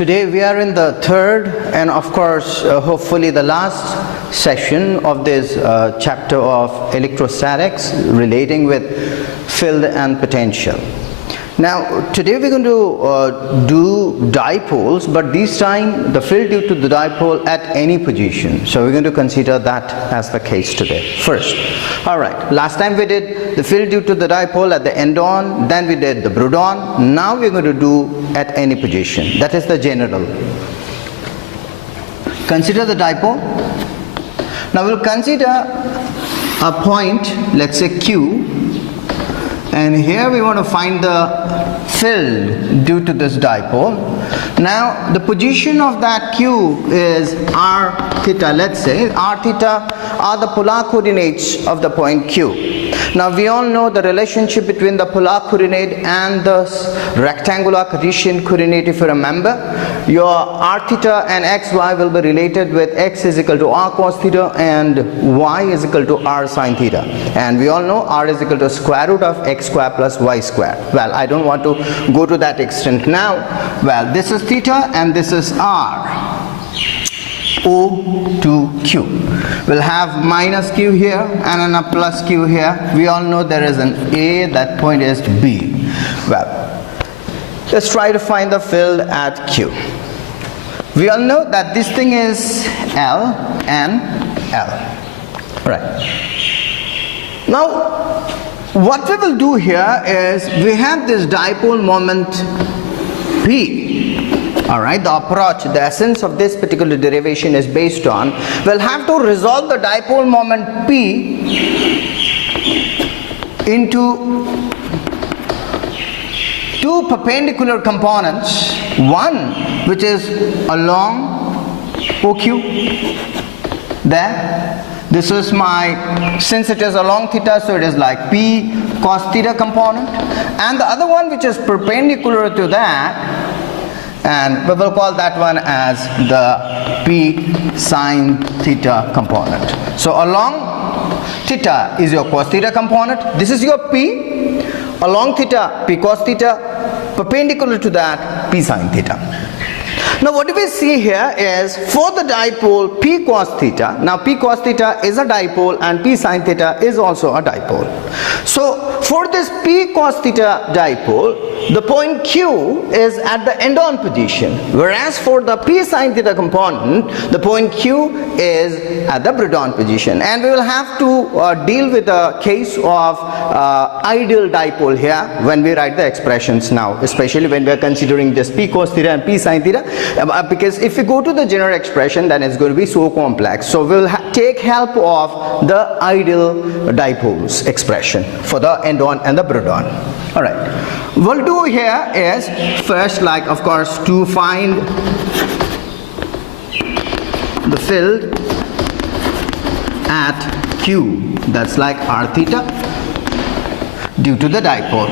Today we are in the third and of course hopefully the last session of this chapter of electrostatics relating with field and potential. Now today we're going to do dipoles, but this time the field due to the dipole at any position. So we're going to consider that as the case today first. Alright, last time we did the field due to the dipole at the end-on, then we did the brood-on. Now we're going to do at any position. That is the general. Consider the dipole. Now we'll consider a point, let's say Q, and here we want to find the field due to this dipole. Now the position of that Q is r theta. Let's say r theta are the polar coordinates of the point Q. Now we all know the relationship between the polar coordinate and the rectangular Cartesian coordinate. If you remember, your r theta and xy will be related with x is equal to r cos theta and y is equal to r sin theta. And we all know r is equal to square root of x square plus y square. Well, I don't want to go to that extent now. Well, this is theta and this is r. O to Q. We'll have minus Q here and then a plus Q here. We all know there is an A, that point is B. Well, let's try to find the field at Q. We all know that this thing is L and L. Right. Now, what we will do here is we have this dipole moment P. Alright, the approach, the essence of this particular derivation is based on, we'll have to resolve the dipole moment P into two perpendicular components. One which is along OQ. There. This is my, since it is along theta, so it is like P cos theta component. And the other one which is perpendicular to that, and we will call that one as the P sin theta component. So along theta is your cos theta component. This is your P. Along theta, P cos theta. Perpendicular to that, P sin theta. Now what do we see here is for the dipole P cos theta. Now P cos theta is a dipole and P sin theta is also a dipole. So for this P cos theta dipole, the point Q is at the end-on position, whereas for the P sin theta component, the point Q is at the brood-on position. And we will have to deal with the case of ideal dipole here when we write the expressions now, especially when we are considering this P cos theta and P sin theta, because if we go to the general expression, then it's going to be so complex. So we will take help of the ideal dipoles expression for the end-on and the brood-on. Alright. What we'll do here is first, like of course, to find the field at Q, that's like r theta due to the dipole.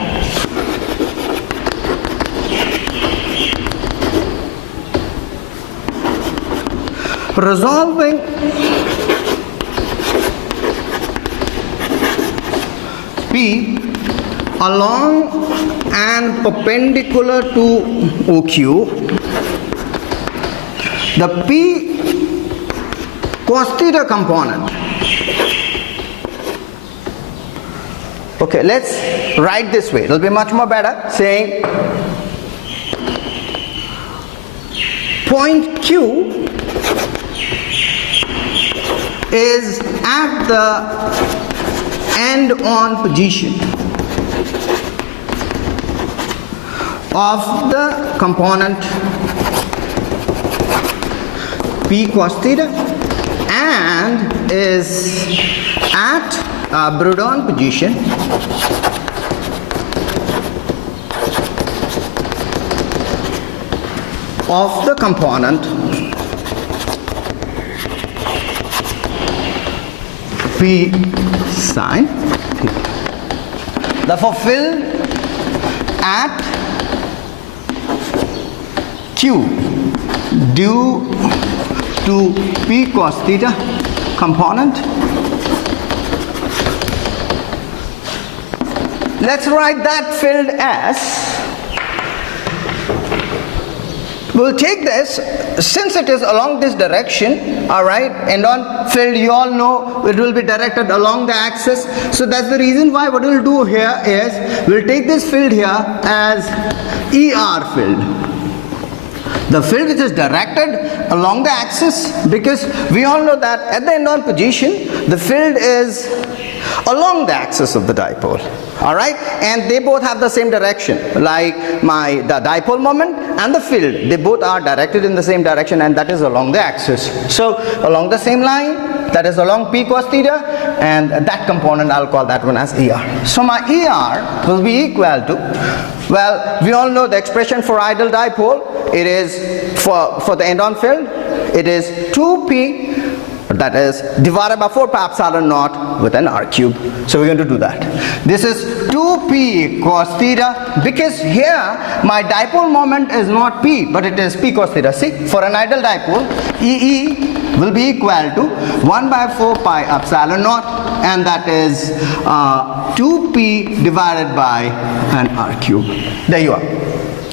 Resolving P along and perpendicular to OQ, the P cos theta component. Okay, let's write this way. It will be much more better, saying point Q is at the end-on position of the component P cos theta and is at brood-on position of the component P sin theta. Therefore, field at Q due to P cos theta component. Let's write that field as we'll take this, since it is along this direction, alright, end-on field, you all know it will be directed along the axis. So that's the reason why what we'll do here is, we'll take this field here as ER field. The field which is directed along the axis, because we all know that at the end-on position, the field is along the axis of the dipole. Alright, and they both have the same direction, like the dipole moment and the field, they both are directed in the same direction, and that is along the axis. So along the same line, that is along P cos theta, and that component I'll call that one as ER. So my ER will be equal to, well, we all know the expression for ideal dipole, it is for the end-on field, it is 2P, that is divided by 4 pi epsilon naught with an r cube. So we're going to do that. This is 2p cos theta, because here my dipole moment is not p, but it is p cos theta. See, for an ideal dipole, EE will be equal to 1 by 4 pi epsilon naught, and that is 2p divided by an r cube. There you are.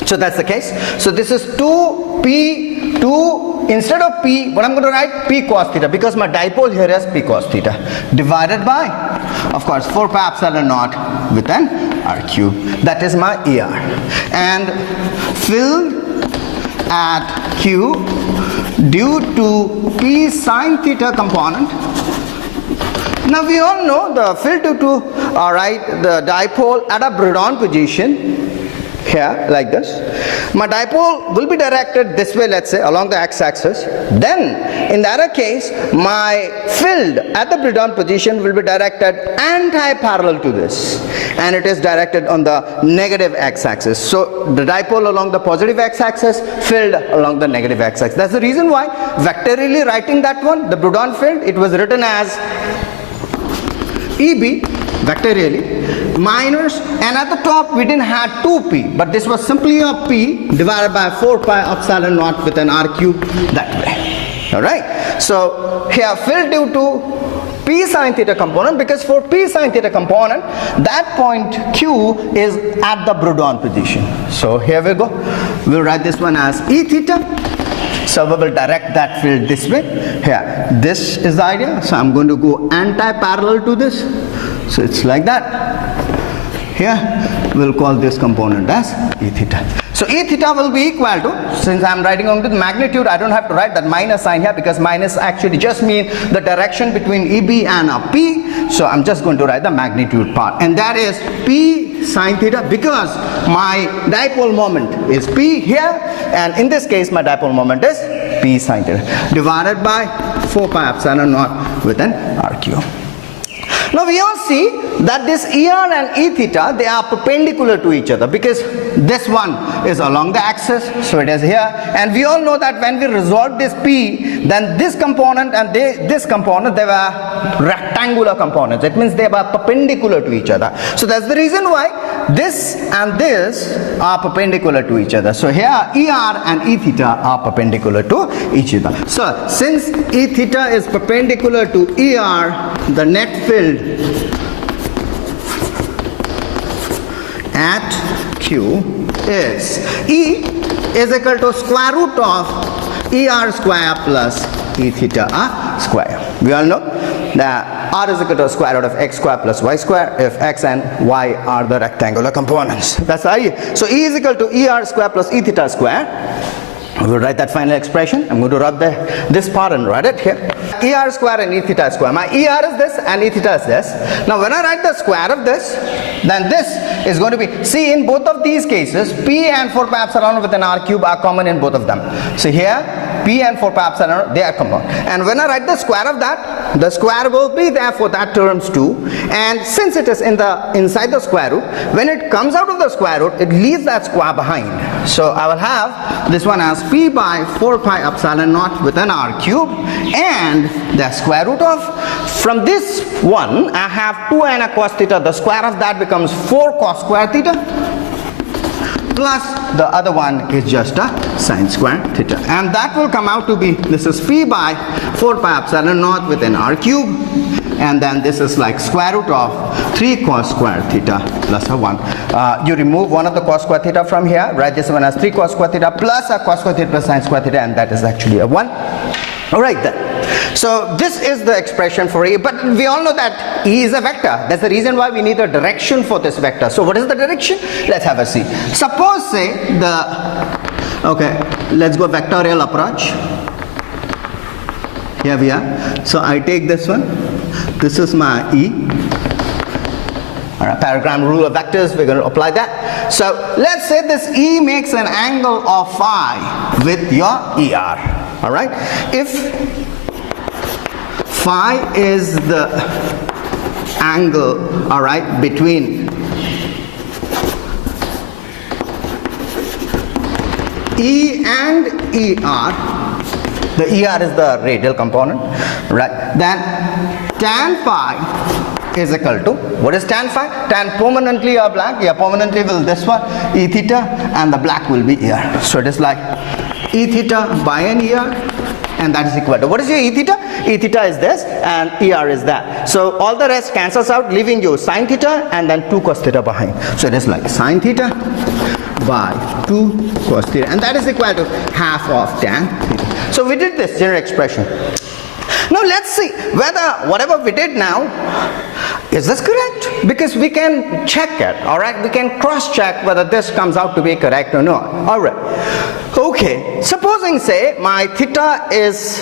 So that's the case. So this is 2p, 2 instead of p, what I'm going to write, p cos theta, because my dipole here is p cos theta, divided by, of course, 4 pi epsilon naught with an r cube. That is my ER. And field at Q due to p sine theta component. Now we all know the field due to, the dipole at a Bredon position, here like this. My dipole will be directed this way, let's say, along the x-axis. Then in the other case, my field at the Bredon position will be directed anti-parallel to this, and it is directed on the negative x-axis. So the dipole along the positive x-axis, field along the negative x-axis. That's the reason why vectorially writing that one, the Bredon field, it was written as EB vectorially minus, and at the top we didn't have 2p, but this was simply a p divided by 4 pi epsilon naught with an r cube, that way. Alright, so here field due to p sine theta component, because for p sine theta component, that point Q is at the Bredon position. So here we go, we'll write this one as E theta. So we will direct that field this way. Here, this is the idea. So I'm going to go anti-parallel to this. So it's like that. Here, we'll call this component as E theta. So E theta will be equal to, since I'm writing on the magnitude, I don't have to write that minus sign here, because minus actually just means the direction between EB and a P. So I'm just going to write the magnitude part. And that is P sine theta, because my dipole moment is P here, and in this case my dipole moment is P sine theta, divided by 4 pi epsilon naught with an r cube. Now we all see that this ER and E theta, they are perpendicular to each other, because this one is along the axis, so it is here, and we all know that when we resolve this P, then this component and this component, they were rectangular components. It means they were perpendicular to each other. So that's the reason why this and this are perpendicular to each other. So here ER and E theta are perpendicular to each other. So since E theta is perpendicular to ER, the net field at Q is E is equal to square root of ER square plus E theta square. We all know that R is equal to square root of x square plus y square if x and y are the rectangular components. That's the idea. So E is equal to ER square plus E theta square. I will write that final expression. I'm going to rub this part and write it here. ER square and E theta square. My ER is this and E theta is this. Now when I write the square of this, then this is going to be, see, in both of these cases, P and 4 pi epsilon with an R cube are common in both of them. So here, P and 4 pi epsilon, they are common. And when I write the square of that, the square will be there for that terms too. And since it is inside the square root, when it comes out of the square root, it leaves that square behind. So I will have this one as P by 4 pi epsilon naught with an R cube, and the square root of, from this one, I have 2 and a cos theta. The square of that becomes 4 cos square theta plus the other one is just a sine square theta. And that will come out to be, this is P by 4 pi epsilon naught within r cube. And then this is like square root of 3 cos square theta plus a 1. You remove one of the cos square theta from here, write this one as 3 cos square theta plus a cos square theta plus sine square theta, and that is actually a 1. Alright then. So this is the expression for E, but we all know that E is a vector. That's the reason why we need a direction for this vector. So what is the direction? Let's have a see. Suppose say let's go vectorial approach. Here we are. So I take this one. This is my E. Alright, paragram rule of vectors, we're going to apply that. So let's say this E makes an angle of phi with your ER. Alright, if phi is the angle, alright, between E and ER, the ER is the radial component, right, then tan phi is equal to, what is tan phi? Tan permanently or black? Yeah, permanently will this one, E theta, and the black will be ER. So it is like E theta by an ER, and that is equal to, what is your E theta? E theta is this and ER is that. So all the rest cancels out, leaving you sine theta and then 2 cos theta behind. So it is like sine theta by 2 cos theta, and that is equal to half of tan theta. So we did this general expression. Now let's see whether whatever we did now, is this correct? Because we can check it, alright? We can cross check whether this comes out to be correct or not. Alright. Okay, supposing say my theta is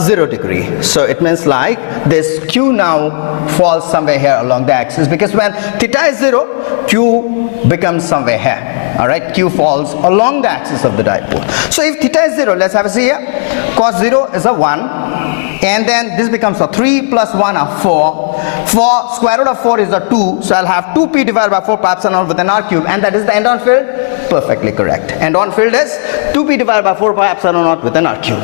0 degree. So it means like this Q now falls somewhere here along the axis, because when theta is 0, Q becomes somewhere here. Alright, Q falls along the axis of the dipole. So if theta is 0, let's have a see here. Cos 0 is a 1. And then this becomes a 3 plus 1 are 4. 4 square root of 4 is a 2. So I'll have 2p divided by 4 pi epsilon with an r cube, and that is the end-on field. Perfectly correct. End-on field is 2p divided by 4 pi epsilon naught with an r cube.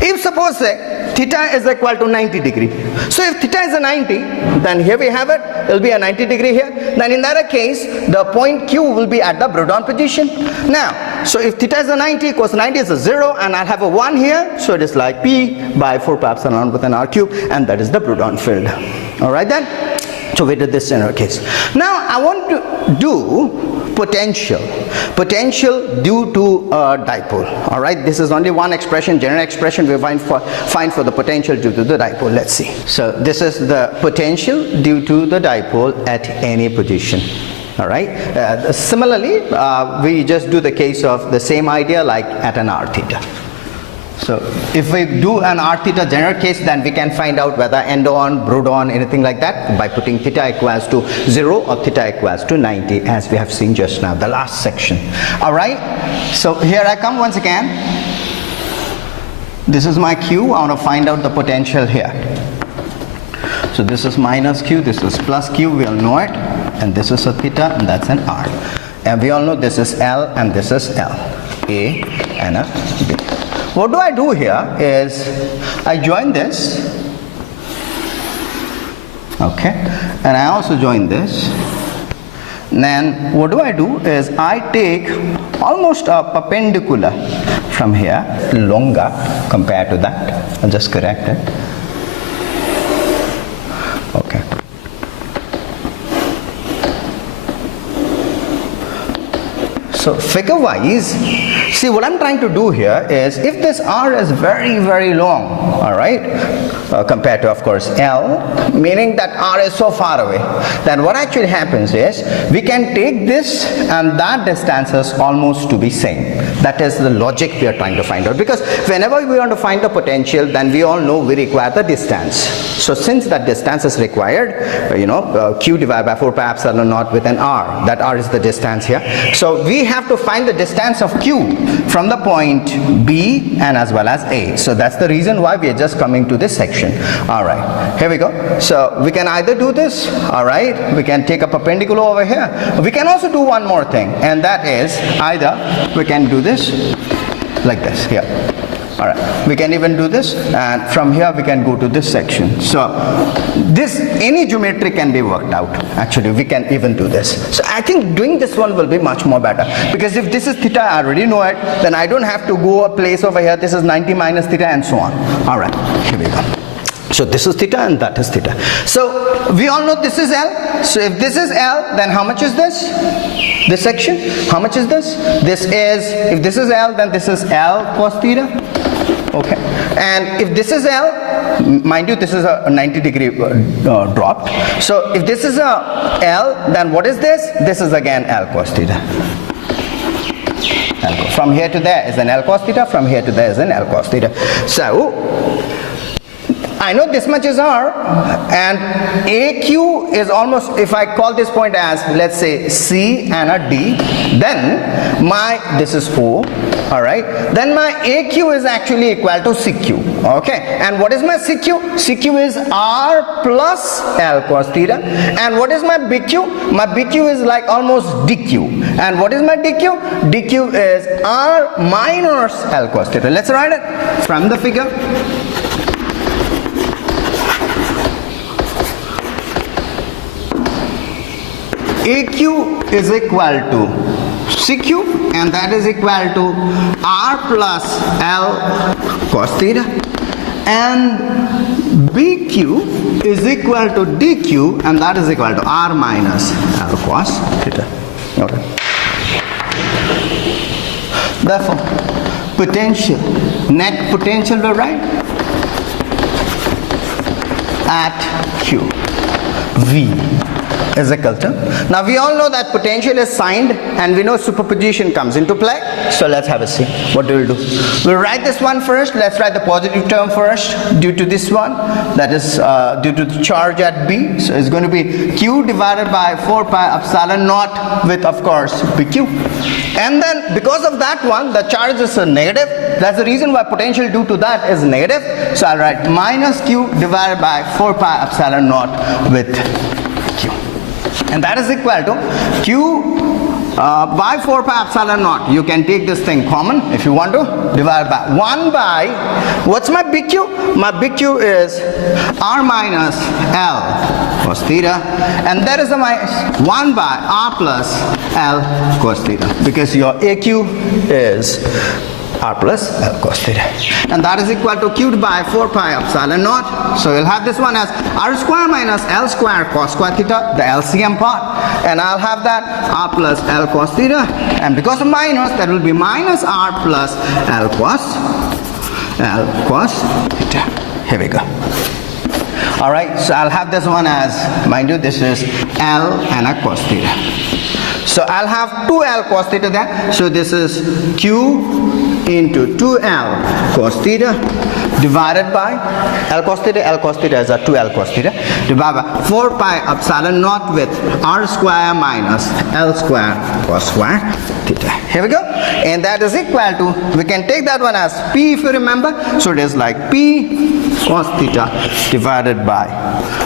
If suppose say theta is equal to 90 degree. So if theta is a 90, then here we have it. It will be a 90 degree here. Then in that case, the point Q will be at the Bourdon position. Now, so if theta is a 90, cos 90 is a 0, and I'll have a 1 here. So it is like p by 4 pi epsilon with an r cube, and that is the Bourdon field. Alright then. So we did this in our case. Now I want to do potential due to a dipole. Alright, this is only one expression, general expression we find for the potential due to the dipole. Let's see. So this is the potential due to the dipole at any position. Alright, similarly we just do the case of the same idea like at an r theta. So if we do an r theta general case, then we can find out whether end-on, Bourdon, anything like that by putting theta equals to 0 or theta equals to 90, as we have seen just now, the last section. Alright, so here I come once again. This is my Q. I want to find out the potential here. So this is minus Q, this is plus Q, we all know it. And this is a theta, and that's an R. And we all know this is L and this is L. A and a B. What do I do here is I join this, okay, and I also join this. And then what do I do is I take almost a perpendicular from here, longer compared to that. I'll just correct it. Okay. So figure wise, see what I'm trying to do here is, if this R is very, very long, alright, compared to of course L, meaning that R is so far away, then what actually happens is, we can take this and that distance is almost to be same. That is the logic we are trying to find out, because whenever we want to find the potential, then we all know we require the distance. So since that distance is required, Q divided by 4 pi epsilon naught with an R, that R is the distance here. So we have to find the distance of Q from the point B and as well as A. So that's the reason why we are just coming to this section. Alright, here we go. So we can either do this, alright, we can take a perpendicular over here. We can also do one more thing, and that is either we can do this like this here. All right, we can even do this, and from here we can go to this section. So this, any geometry can be worked out. Actually, we can even do this. So I think doing this one will be much more better, because if this is theta, I already know it, then I don't have to go a place over here. This is 90 minus theta and so on. All right, here we go. So this is theta and that is theta. So we all know this is L. So if this is L, then how much is this? This section, how much is this? This is, if this is L, then this is L cos theta. Okay. And if this is L, mind you, this is a 90 degree drop. So if this is a L, then what is this? This is again L cos theta. From here to there is an L cos theta. From here to there is an L cos theta. So I know this much is R, and AQ is almost, if I call this point as, let's say, C and a D, then this is O, all right, then my AQ is actually equal to CQ, okay, and what is my CQ? CQ is R plus L cos theta, and what is my BQ? My BQ is like almost DQ, and what is my DQ? DQ is R minus L cos theta. Let's write it from the figure. AQ is equal to CQ, and that is equal to R plus L cos theta, and BQ is equal to DQ, and that is equal to R minus L cos theta. Okay. Therefore, potential, net potential we write at Q, V is equal to, now we all know that potential is signed, and we know superposition comes into play. So let's have a see. What we will do? We'll write this one first. Let's write the positive term first due to this one, that is due to the charge at B. So it's going to be Q divided by 4 pi epsilon naught with, of course, BQ. And then because of that one, the charge is a negative. That's the reason why potential due to that is negative. So I'll write minus Q divided by 4 pi epsilon naught with Q. And that is equal to Q by 4 pi epsilon naught. You can take this thing common if you want to, divide by 1 by, what's my BQ? My BQ is R minus L cos theta, and that is a minus 1 by R plus L cos theta, because your AQ is R plus L cos theta, and that is equal to Q by 4 pi epsilon naught. So we'll have this one as R square minus L square cos square theta, the LCM part, and I'll have that R plus L cos theta, and because of minus, that will be minus R plus L cos theta. Here we go. All right, so I'll have this one as, mind you, this is L and a cos theta. So I'll have 2L cos theta there. So this is Q into 2L cos theta divided by L cos theta is a 2L cos theta, divided by 4 pi epsilon naught with R square minus L square cos square theta. Here we go. And that is equal to, we can take that one as P if you remember. So it is like P cos theta divided by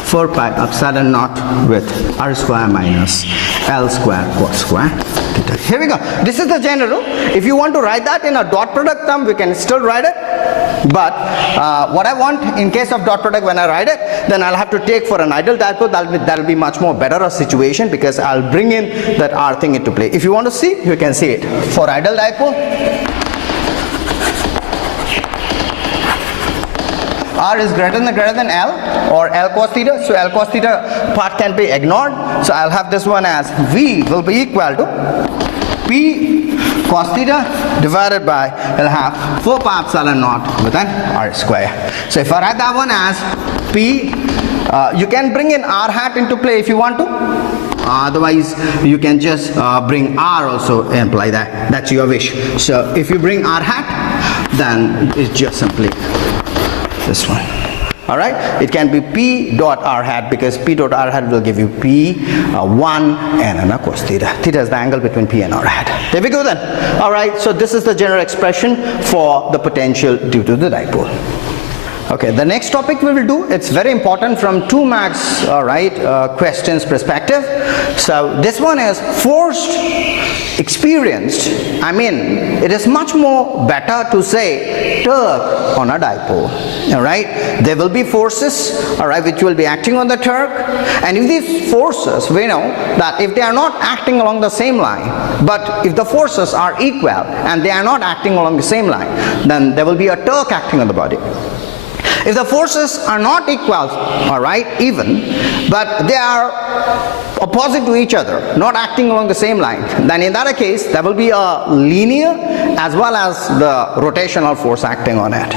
4 pi epsilon naught with R square minus L square cos square theta. Here we go. This is the general. If you want to write that in a dot product term, we can still write it. But what I want in case of dot product, when I write it, then I'll have to take for an ideal dipole. That'll be much more better a situation, because I'll bring in that R thing into play. If you want to see, you can see it. For ideal dipole, R is greater than L, or L cos theta. So L cos theta part can be ignored. So I'll have this one as V will be equal to P cos theta divided by, I'll have 4 pi epsilon naught with an R square. So if I write that one as P, you can bring in R hat into play if you want to. Otherwise, you can just bring R also and apply that. That's your wish. So if you bring R hat, then it's just simply this one. All right, it can be P dot R hat, because P dot R hat will give you P 1 and a cos theta. Theta is the angle between P and R hat. There we go then. All right, so this is the general expression for the potential due to the dipole. Okay, the next topic we will do, it's very important from 2 marks, all right, questions perspective. So this one is forced experienced, I mean, it is much more better to say torque on a dipole. Alright, there will be forces, alright, which will be acting on the torque, and if these forces, we know that if they are not acting along the same line, but if the forces are equal and they are not acting along the same line, then there will be a torque acting on the body. If the forces are not equal, alright, even, but they are opposite to each other, not acting along the same line, then in that case there will be a linear as well as the rotational force acting on it.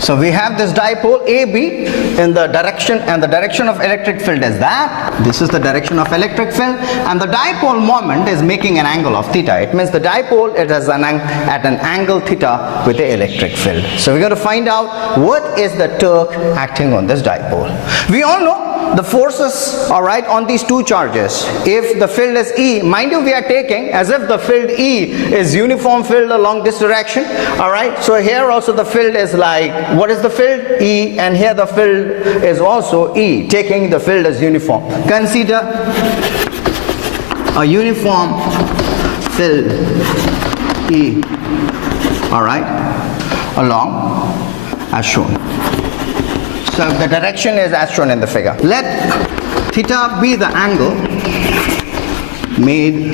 So we have this dipole AB in the direction, and the direction of electric field is that. This is the direction of electric field, and the dipole moment is making an angle of theta. It means the dipole is at an angle theta with the electric field. So we're going to find out what is the torque acting on this dipole. We all know the forces, alright, on these two charges. If the field is E, mind you, we are taking as if the field E is uniform field along this direction, alright. So here also the field is like, what is the field? E, and here the field is also E, taking the field as uniform. Consider a uniform field E, alright, along as shown. So the direction is as shown in the figure. Let theta be the angle made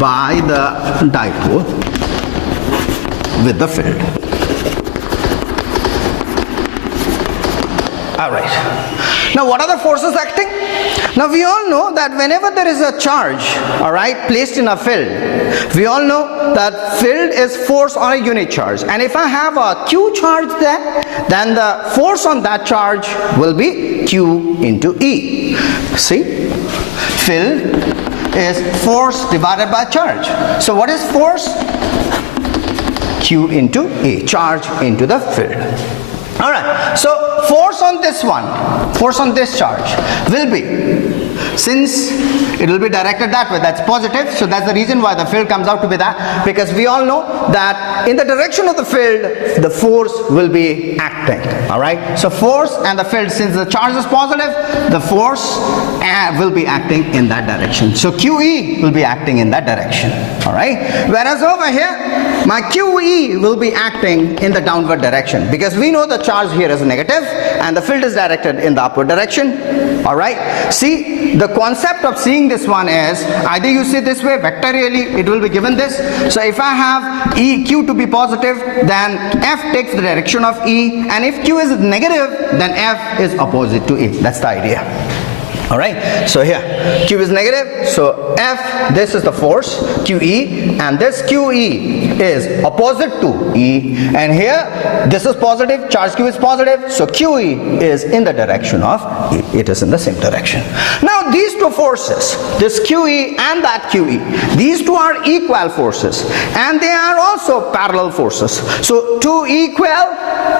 by the dipole with the field. Alright. Now what are the forces acting? Now we all know that whenever there is a charge, alright, placed in a field, we all know that field is force on a unit charge. And if I have a Q charge there, then the force on that charge will be Q into E. See? Field is force divided by charge. So what is force? Q into E, charge into the field. Alright, so force on this one, force on this charge will be, since it will be directed that way, that's positive, so that's the reason why the field comes out to be that, because we all know that in the direction of the field, the force will be acting, alright. So force and the field, since the charge is positive, the force will be acting in that direction. So QE will be acting in that direction, alright. Whereas over here, my QE will be acting in the downward direction, because we know the charge here is negative and the field is directed in the upward direction, alright. See, the concept of seeing this one is either you see this way vectorially, it will be given this. So if I have Q to be positive, then F takes the direction of E, and if Q is negative, then F is opposite to E. That's the idea. Alright, so here Q is negative, so F, this is the force QE, and this QE is opposite to E, and here this is positive, charge Q is positive, so QE is in the direction of E. It is in the same direction. Now these two forces, this QE and that QE, these two are equal forces, and they are also parallel forces. So two equal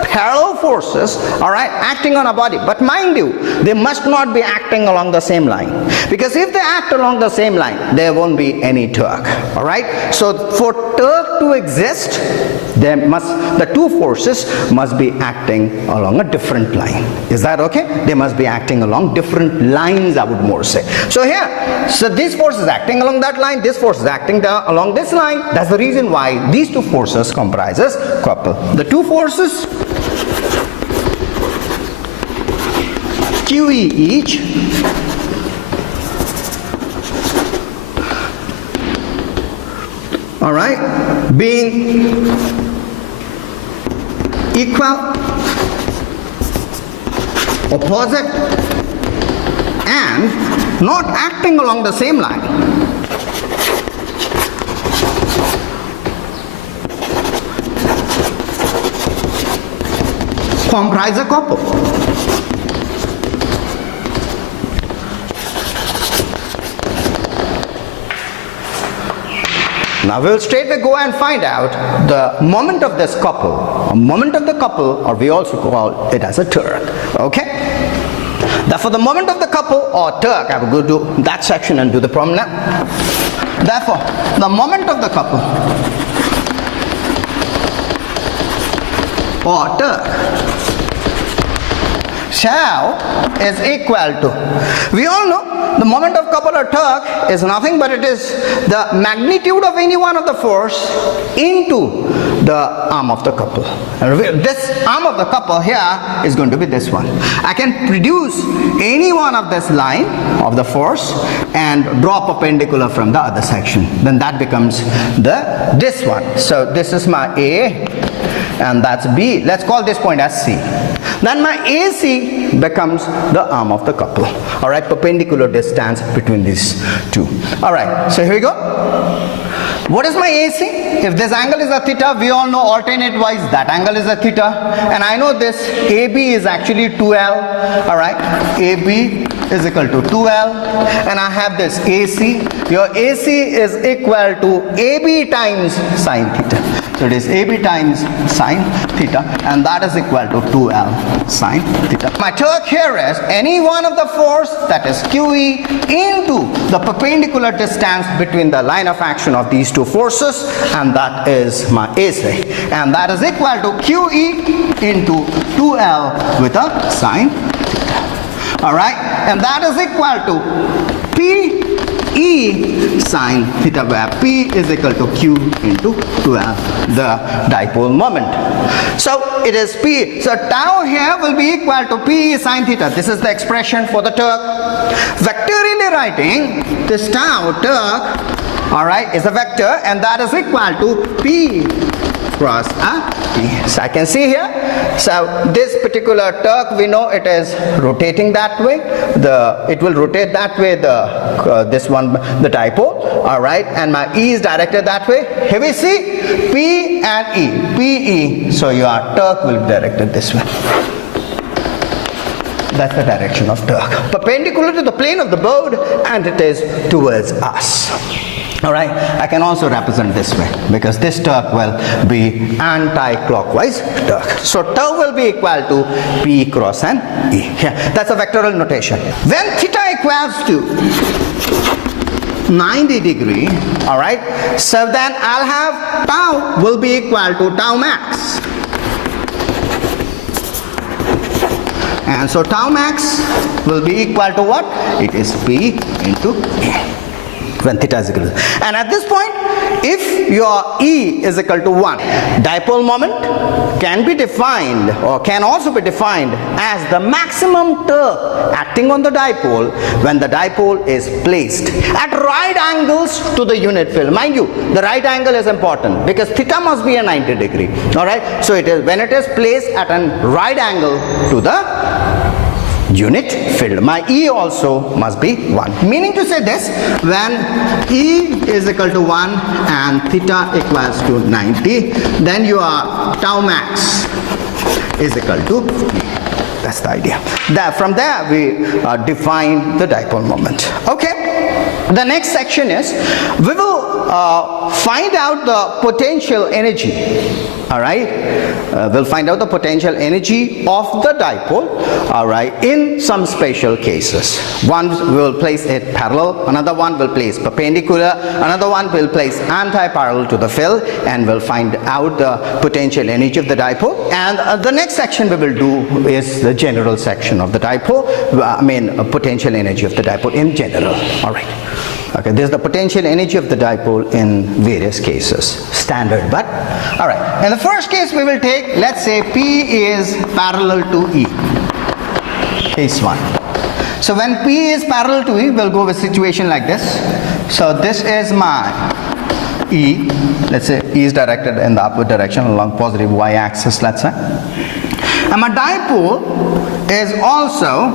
parallel forces, alright, acting on a body, but mind you, they must not be acting along the same line, because if they act along the same line, there won't be any torque, alright. So for torque to exist, the two forces must be acting along a different line. Is that okay? They must be acting along different lines, I would more say. So here, so this force is acting along that line, this force is acting along this line. That's the reason why these two forces comprises couple. The two forces QE each alright, being equal, opposite, and not acting along the same line. Comprise a couple. Now we will straightway go and find out the moment of this couple, a moment of the couple, or we also call it as a torque. Okay? Therefore the moment of the couple or torque, I will go to that section and do the problem now. Therefore the moment of the couple or torque shall is equal to, we all know the moment of couple or torque is nothing but it is the magnitude of any one of the force into the arm of the couple. And this arm of the couple here is going to be this one. I can produce any one of this line of the force and draw perpendicular from the other section. Then that becomes this one. So this is my A and that's B. Let's call this point as C. Then my AC becomes the arm of the couple. Alright, perpendicular distance between these two. Alright, so here we go. What is my AC? If this angle is a theta, we all know alternate wise that angle is a theta. And I know this AB is actually 2L. Alright, AB is equal to 2L. And I have this AC. Your AC is equal to AB times sine theta. So it is AB times sine theta, and that is equal to 2L sine theta. My torque here is any one of the force, that is QE, into the perpendicular distance between the line of action of these two forces, and that is my AC. And that is equal to QE into 2L with a sine theta. Alright, and that is equal to PE sine theta, where P is equal to Q into 2L, the dipole moment. So it is P. So tau here will be equal to PE sine theta. This is the expression for the torque. Vectorially writing, this tau torque, alright, is a vector, and that is equal to P cross P. So I can see here, so this particular torque, we know it is rotating that way, it will rotate that way, this one, the dipole, alright, and my E is directed that way. Here we see P and E, PE, so your torque will be directed this way. That's the direction of torque, perpendicular to the plane of the board, and it is towards us. Alright, I can also represent this way because this torque will be anti-clockwise torque. So tau will be equal to P cross an E. Yeah, that's a vectorial notation. When theta equals to 90 degree, alright, so then I'll have tau will be equal to tau max. And so tau max will be equal to what? It is P into E. When theta is equal to. And at this point, if your E is equal to 1, dipole moment can be defined or can also be defined as the maximum torque acting on the dipole when the dipole is placed at right angles to the unit field. Mind you, the right angle is important because theta must be a 90 degree. Alright, so it is when it is placed at a right angle to the unit field. My E also must be 1. Meaning to say this, when E is equal to 1 and theta equals to 90, then your tau max is equal to E. That's the idea. From there we define the dipole moment. Okay. The next section is we will find out the potential energy. Alright, we'll find out the potential energy of the dipole, alright, in some special cases. One will place it parallel, another one will place perpendicular, another one will place anti-parallel to the field, and we'll find out the potential energy of the dipole. And the next section we will do is the general section of the dipole, potential energy of the dipole in general. Alright. Okay, this is the potential energy of the dipole in various cases. Standard, but alright. In the first case we will take, let's say P is parallel to E. Case 1. So when P is parallel to E, we'll go with situation like this. So this is my E. Let's say E is directed in the upward direction along positive y-axis, let's say. And my dipole is also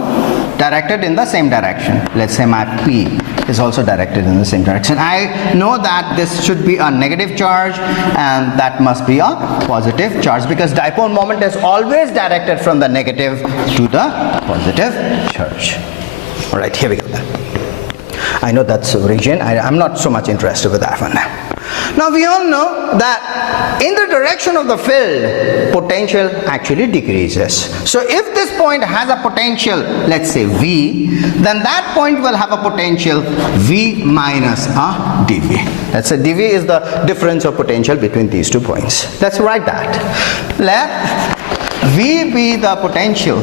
directed in the same direction. Let's say my P is also directed in the same direction. I know that this should be a negative charge and that must be a positive charge because dipole moment is always directed from the negative to the positive charge. Alright, here we go then. I know that's a region. I'm not so much interested with that one now. Now we all know that in the direction of the field, potential actually decreases. So if this point has a potential, let's say V, then that point will have a potential V minus a dV. Let's say dV is the difference of potential between these 2 points. Let's write that. V be the potential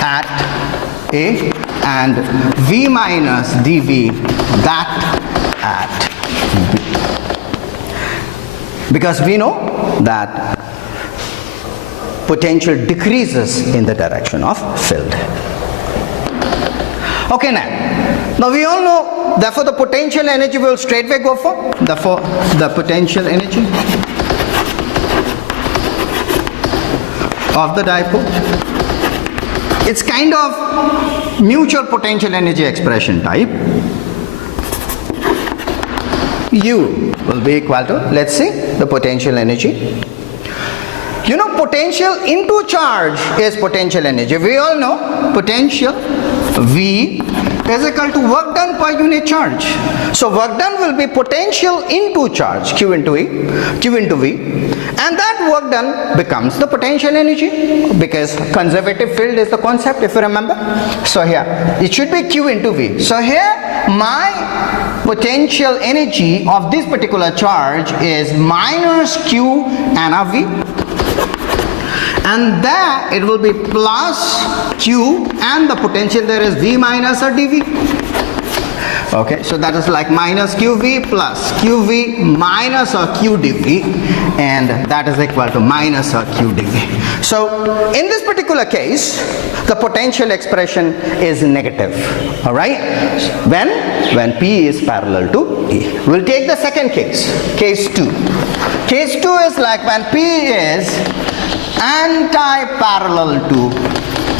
at A and V minus dV that at B. Because we know that potential decreases in the direction of field. Okay, now we all know, therefore the potential energy will straightway go for, therefore the potential energy of the dipole, it's kind of mutual potential energy expression type. U will be equal to, let's see, the potential energy. You know, potential into charge is potential energy. We all know potential V is equal to work done per unit charge. So work done will be potential into charge, Q into V, and that work done becomes the potential energy, because conservative field is the concept, if you remember. So here it should be Q into V. So here my potential energy of this particular charge is minus Q and a V, and there it will be plus Q, and the potential there is V minus a dV. Okay, so that is like minus QV plus QV minus a Q dV, and that is equal to minus a Q dV. So in this particular case, the potential expression is negative. All right, when P is parallel to E. We'll take the second case, case 2. Case 2 is like when P is anti-parallel to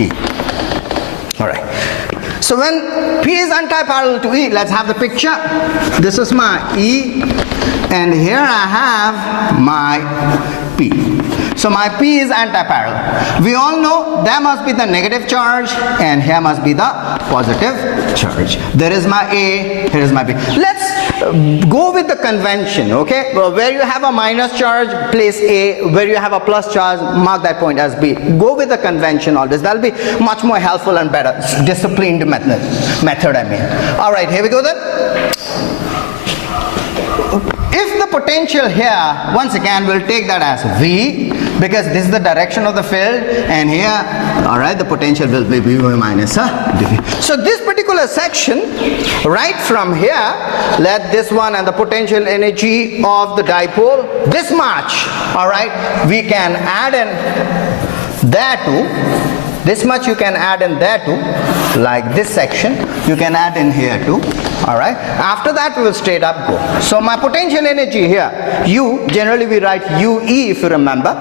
E. All right. So when P is anti-parallel to E, let's have the picture. This is my E, and here I have my P. So my P is anti-parallel. We all know there must be the negative charge, and here must be the positive charge. There is my A, here is my B. Let's go with the convention, okay? Where you have a minus charge, place A. Where you have a plus charge, mark that point as B. Go with the convention always. That will be much more helpful and better. Disciplined method, I mean. All right, here we go then. If the potential here, once again, we'll take that as V, because this is the direction of the field, and here, all right, the potential will be V minus dV. So this particular section, right from here, let this one and the potential energy of the dipole, this much, all right, we can add in there too. This much you can add in there too, like this section, you can add in here too. Alright, after that we will straight up go. So my potential energy here, U, generally we write UE if you remember,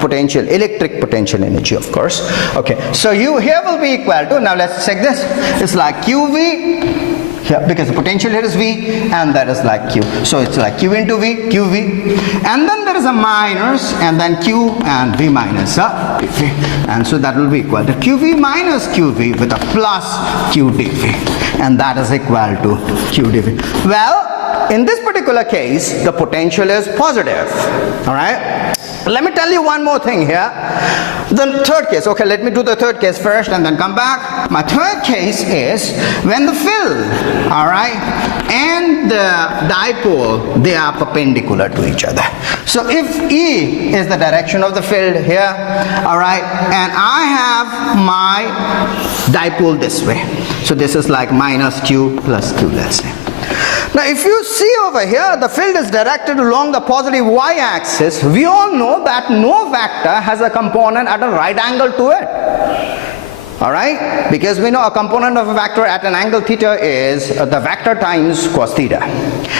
potential, electric potential energy of course. Okay, so U here will be equal to, now let's check this, it's like QV, here, because the potential here is V, and that is like Q. So it's like Q into V, QV, and then there is a minus, and then Q and V minus dV. And so that will be equal to QV minus QV with a plus Q dV, and that is equal to Q dV. Well, in this particular case, the potential is positive. All right. Let me tell you one more thing here. The third case, okay, let me do the third case first and then come back. My third case is when the field, all right, and the dipole, they are perpendicular to each other. So if E is the direction of the field here, all right, and I have my dipole this way. So this is like minus Q plus Q, let's say. Now if you see over here, the field is directed along the positive y-axis. We all know that no vector has a component at a right angle to it. Alright, because we know a component of a vector at an angle theta is the vector times cos theta.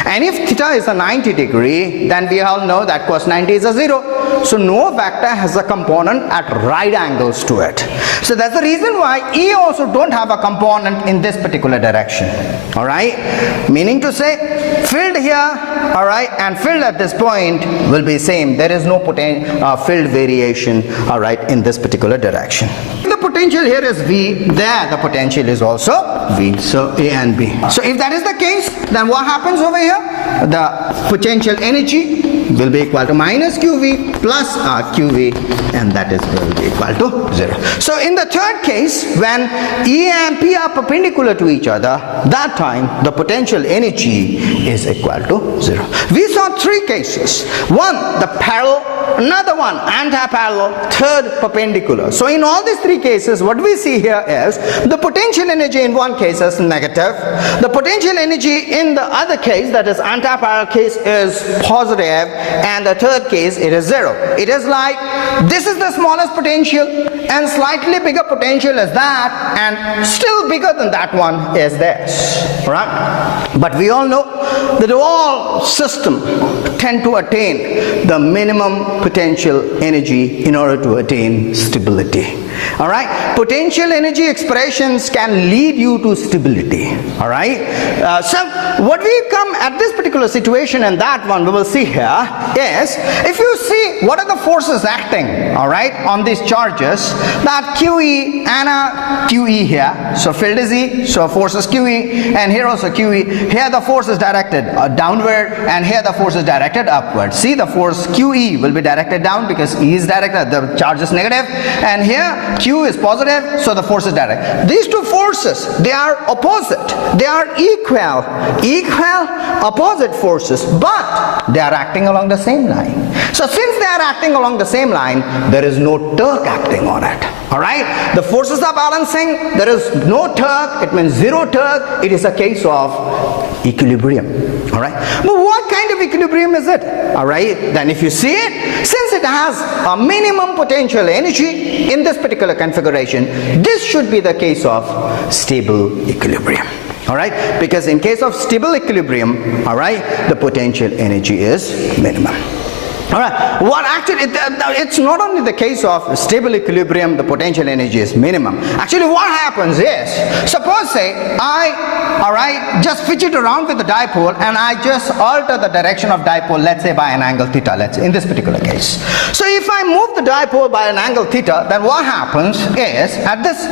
And if theta is a 90 degree, then we all know that cos 90 is a 0. So no vector has a component at right angles to it. So that's the reason why E also don't have a component in this particular direction. Alright, meaning to say field here, alright, and field at this point will be same. There is no field variation, alright, in this particular direction. The potential here is V, there the potential is also V, so A and B. So if that is the case, then what happens over here? The potential energy will be equal to minus QV plus QV, and that is will be equal to 0. So in the third case, when E and P are perpendicular to each other, that time the potential energy is equal to 0. We saw three cases. One, the parallel, another one anti-parallel, third perpendicular. So in all these three cases, what we see here is the potential energy in one case is negative, the potential energy in the other case, that is anti-parallel case, is positive, and the third case it is 0. It is like this is the smallest potential and slightly bigger potential is that, and still bigger than that one is this, right? But we all know that all systems tend to attain the minimum potential energy in order to attain stability. All right, potential energy expressions can lead you to stability. All right, so what we come at this particular situation, and that one we will see here, is if you see what are the forces acting, all right, on these charges, that QE and a QE here, so field is E, so force is QE, and here also QE. Here the force is directed downward, and here the force is directed upward. See, the force QE will be directed down because E is directed, the charge is negative, and here Q is positive, so the force is direct. These two forces, they are opposite, they are equal opposite forces, but they are acting along the same line. So since they are acting along the same line, there is no torque acting on it. All right, the forces are balancing, there is no torque, it means zero torque. It is a case of equilibrium. All right, but what kind of equilibrium is it? All right, then if you see it, since it has a minimum potential energy in this particular configuration, this should be the case of stable equilibrium. All right, because in case of stable equilibrium, all right, the potential energy is minimum. All right, what actually, it's not only the case of stable equilibrium, the potential energy is minimum. Actually what happens is, suppose say I just fidget around with the dipole and I just alter the direction of dipole, let's say by an angle theta, let's say in this particular case. So if I move the dipole by an angle theta, then what happens is, at this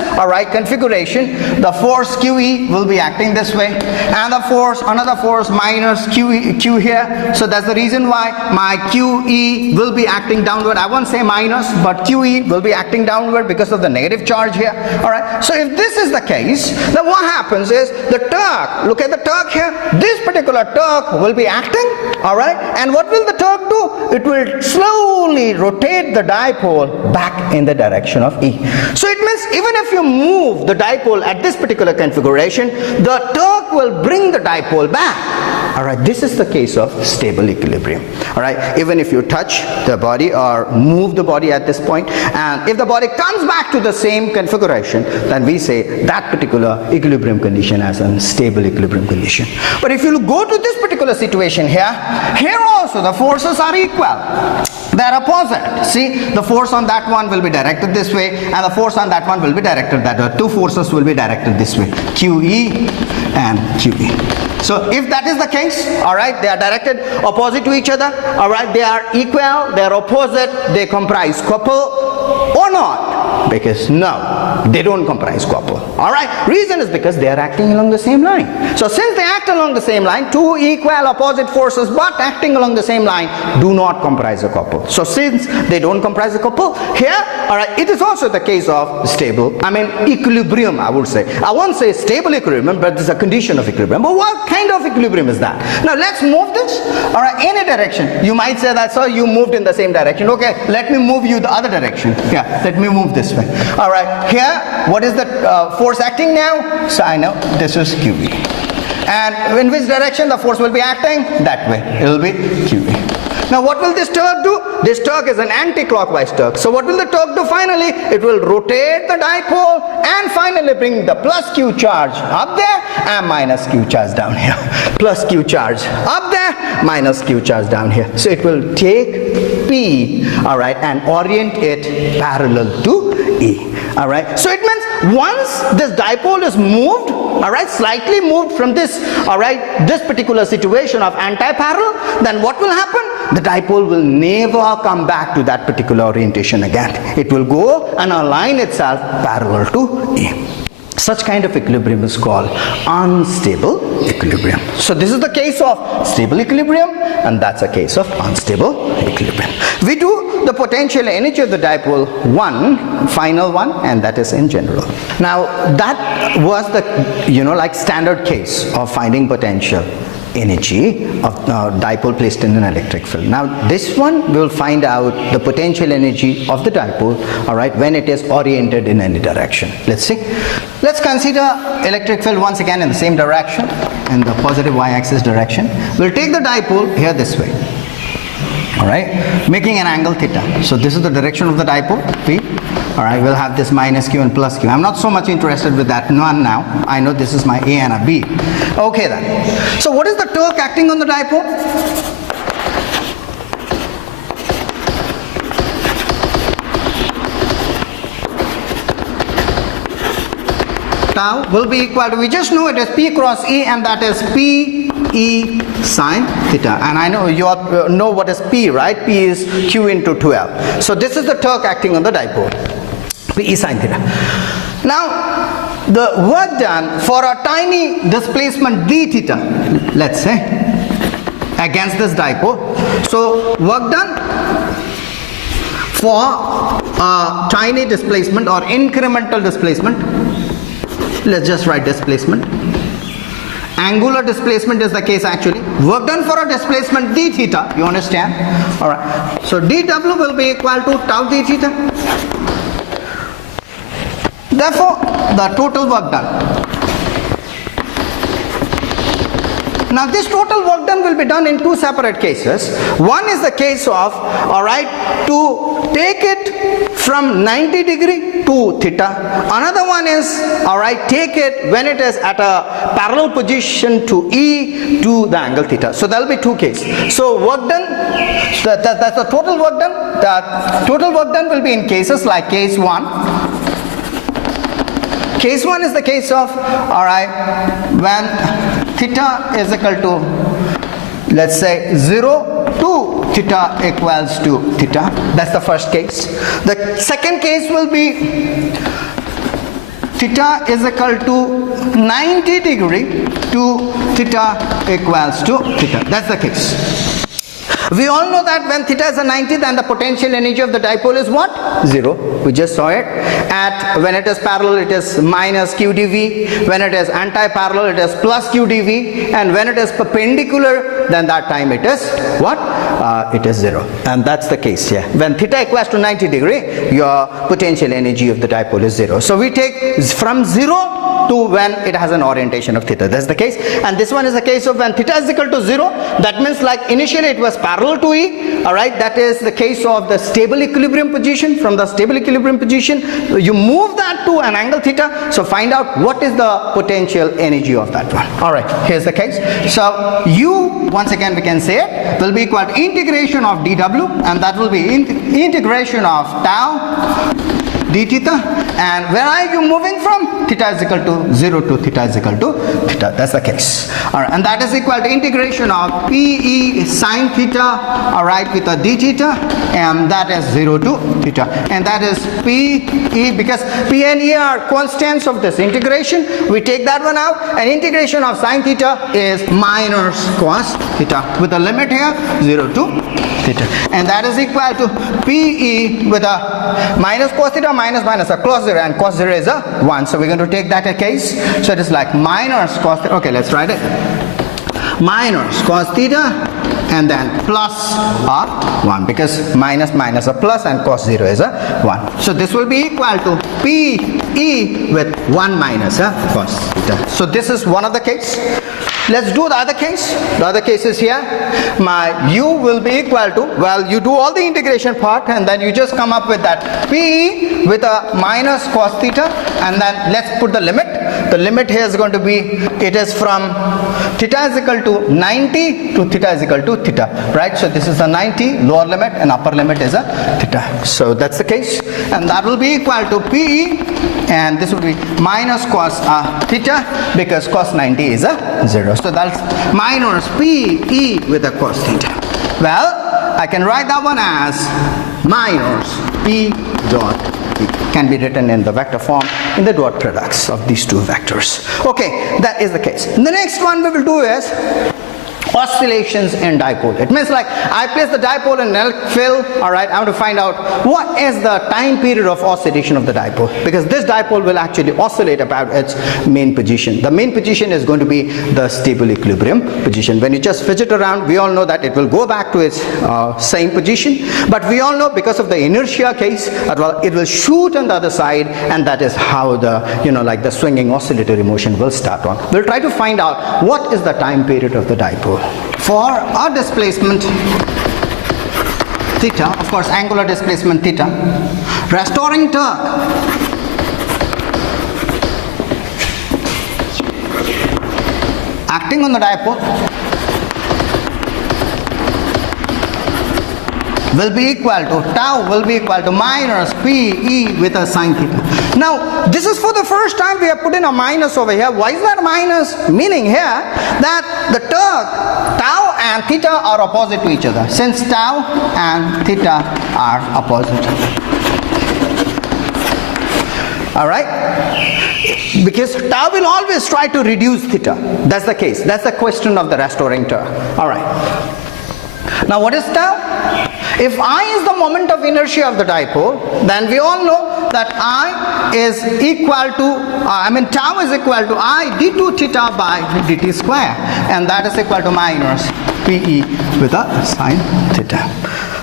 configuration, the force QE will be acting this way, and the force, another force minus Q here. So that's the reason why my QE will be acting downward. I won't say minus, but QE will be acting downward because of the negative charge here. All right, so if this is the case, then what happens is the torque, look at the torque here, this particular torque will be acting, all right, and what will the torque do? It will slowly rotate the dipole back in the direction of E. So it means even if you move the dipole at this particular configuration, the torque will bring the dipole back. All right, this is the case of stable equilibrium. All right, even if you touch the body or move the body at this point, and if the body comes back to the same configuration, then we say that particular equilibrium condition as a stable equilibrium condition. But if you go to this particular situation here also the forces are equal. They are opposite. See, the force on that one will be directed this way, and the force on that one will be directed that way. Two forces will be directed this way, QE and QE. So if that is the case, all right, they are directed opposite to each other, all right, they are equal, they are opposite, they comprise couple or not? Because no, they don't comprise couple. All right, reason is because they are acting along the same line. So since they act along the same line, two equal opposite forces but acting along the same line do not comprise a couple. So since they don't comprise a couple here, all right, it is also the case of stable, equilibrium, I would say. I won't say stable equilibrium, but this is a condition of equilibrium. But what kind of equilibrium is that? Now let's move this, all right, any direction. You might say that, sir, you moved in the same direction. Okay, let me move you the other direction. Yeah, let me move this way. All right, here, what is the force acting now? So I know this is QE. And in which direction the force will be acting? That way, it will be QE. Now what will this torque do? This torque is an anti-clockwise torque. So what will the torque do finally? It will rotate the dipole and finally bring the plus Q charge up there and minus Q charge down here. Plus Q charge up there, minus Q charge down here. So it will take P, all right, and orient it parallel to E. All right, so it means once this dipole is moved, all right, slightly moved from this, all right, this particular situation of anti-parallel, then what will happen? The dipole will never come back to that particular orientation again. It will go and align itself parallel to E. Such kind of equilibrium is called unstable equilibrium. So this is the case of stable equilibrium, and that's a case of unstable equilibrium. We do the potential energy of the dipole one, final one, and that is in general. Now that was the, like standard case of finding potential energy of dipole placed in an electric field. Now this one will find out the potential energy of the dipole, alright, when it is oriented in any direction. Let's see. Let's consider electric field once again in the same direction, in the positive y-axis direction. We'll take the dipole here this way, alright, making an angle theta. So this is the direction of the dipole, P. Alright, we'll have this minus q and plus q. I'm not so much interested with that one now. I know this is my A and a B. Okay then. So what is the torque acting on the dipole? Tau will be equal to, we just know it is P cross E, and that is P E sine theta. And I know you all know what is P, right? P is Q into 12. So this is the torque acting on the dipole, P E sine theta. Now the work done for a tiny displacement d theta, let's say, against this dipole. So work done for a tiny displacement or incremental displacement. Let's just write displacement. Angular displacement is the case actually. Work done for a displacement d theta, you understand? Alright. So dw will be equal to tau d theta. Therefore, the total work done. Now this total work done will be done in two separate cases. One is the case of, alright, to take it from 90 degree to theta. Another one is, alright, take it when it is at a parallel position to E to the angle theta. So there will be two cases. So work done, that's the total work done. The total work done will be in cases like case 1. Case 1 is the case of, alright, when theta is equal to, let's say, 0 to theta equals to theta. That's the first case. The second case will be theta is equal to 90 degree to theta equals to theta. That's the case. We all know that when theta is a 90, then the potential energy of the dipole is what? 0. We just saw it. When it is parallel, it is minus q dv. When it is anti-parallel, it is plus q dv. And when it is perpendicular, then that time it is what? It is 0. And that's the case here. When theta equals to 90 degree, your potential energy of the dipole is 0. So we take from 0 to when it has an orientation of theta. That's the case. And this one is the case of when theta is equal to 0. That means like initially it was parallel to E. Alright, that is the case of the stable equilibrium position. From the stable equilibrium position, you move that to an angle theta. So find out what is the potential energy of that one. Alright, here's the case. So U, once again we can say it, will be equal to integration of dw, and that will be integration of tau d theta. And where are you moving from? Theta is equal to 0 to theta is equal to theta. That's the case. Alright, and that is equal to integration of Pe sine theta, alright, with a d theta, and that is 0 to theta. And that is Pe, because P and E are constants of this integration. We take that one out, and integration of sine theta is minus cos theta with a limit here 0 to theta. And that is equal to Pe with a minus cos theta minus a cos 0, and cos 0 is a 1. So we're going to take that a case. So it is like minus cos theta. Okay, let's write it. Minus cos theta and then plus 1, because minus a plus and cos 0 is a 1. So this will be equal to Pe with 1 minus cos theta. So this is one of the case. Let's do the other case. The other case is here. My U will be equal to, well, you do all the integration part and then you just come up with that Pe with a minus cos theta, and then let's put the limit. The limit here is going to be, it is from theta is equal to 90 to theta is equal to theta, right? So this is the 90 lower limit and upper limit is a theta. So that's the case, and that will be equal to Pe, and this will be minus cos theta, because cos 90 is a 0. So that's minus Pe with a cos theta. Well, I can write that one as minus P dot can be written in the vector form in the dot products of these two vectors. Okay, that is the case. The next one we will do is oscillations in dipole. It means like I place the dipole in an electric field, alright, I want to find out what is the time period of oscillation of the dipole, because this dipole will actually oscillate about its main position. The main position is going to be the stable equilibrium position. When you just fidget around, we all know that it will go back to its same position, but we all know because of the inertia case, it will shoot on the other side, and that is how the, like the swinging oscillatory motion will start on. We'll try to find out what is the time period of the dipole. For our displacement theta, of course angular displacement theta, restoring torque acting on the dipole will be equal to, tau will be equal to minus PE with a sine theta. Now, this is for the first time we have put in a minus over here. Why is that minus? Meaning here that the torque, tau and theta are opposite to each other. Since tau and theta are opposite. Alright? Because tau will always try to reduce theta. That's the case. That's the question of the restoring torque. Alright. Now what is tau? If I is the moment of inertia of the dipole, then we all know that I is equal to, tau is equal to I d2 theta by dt square, and that is equal to minus PE with a sine theta.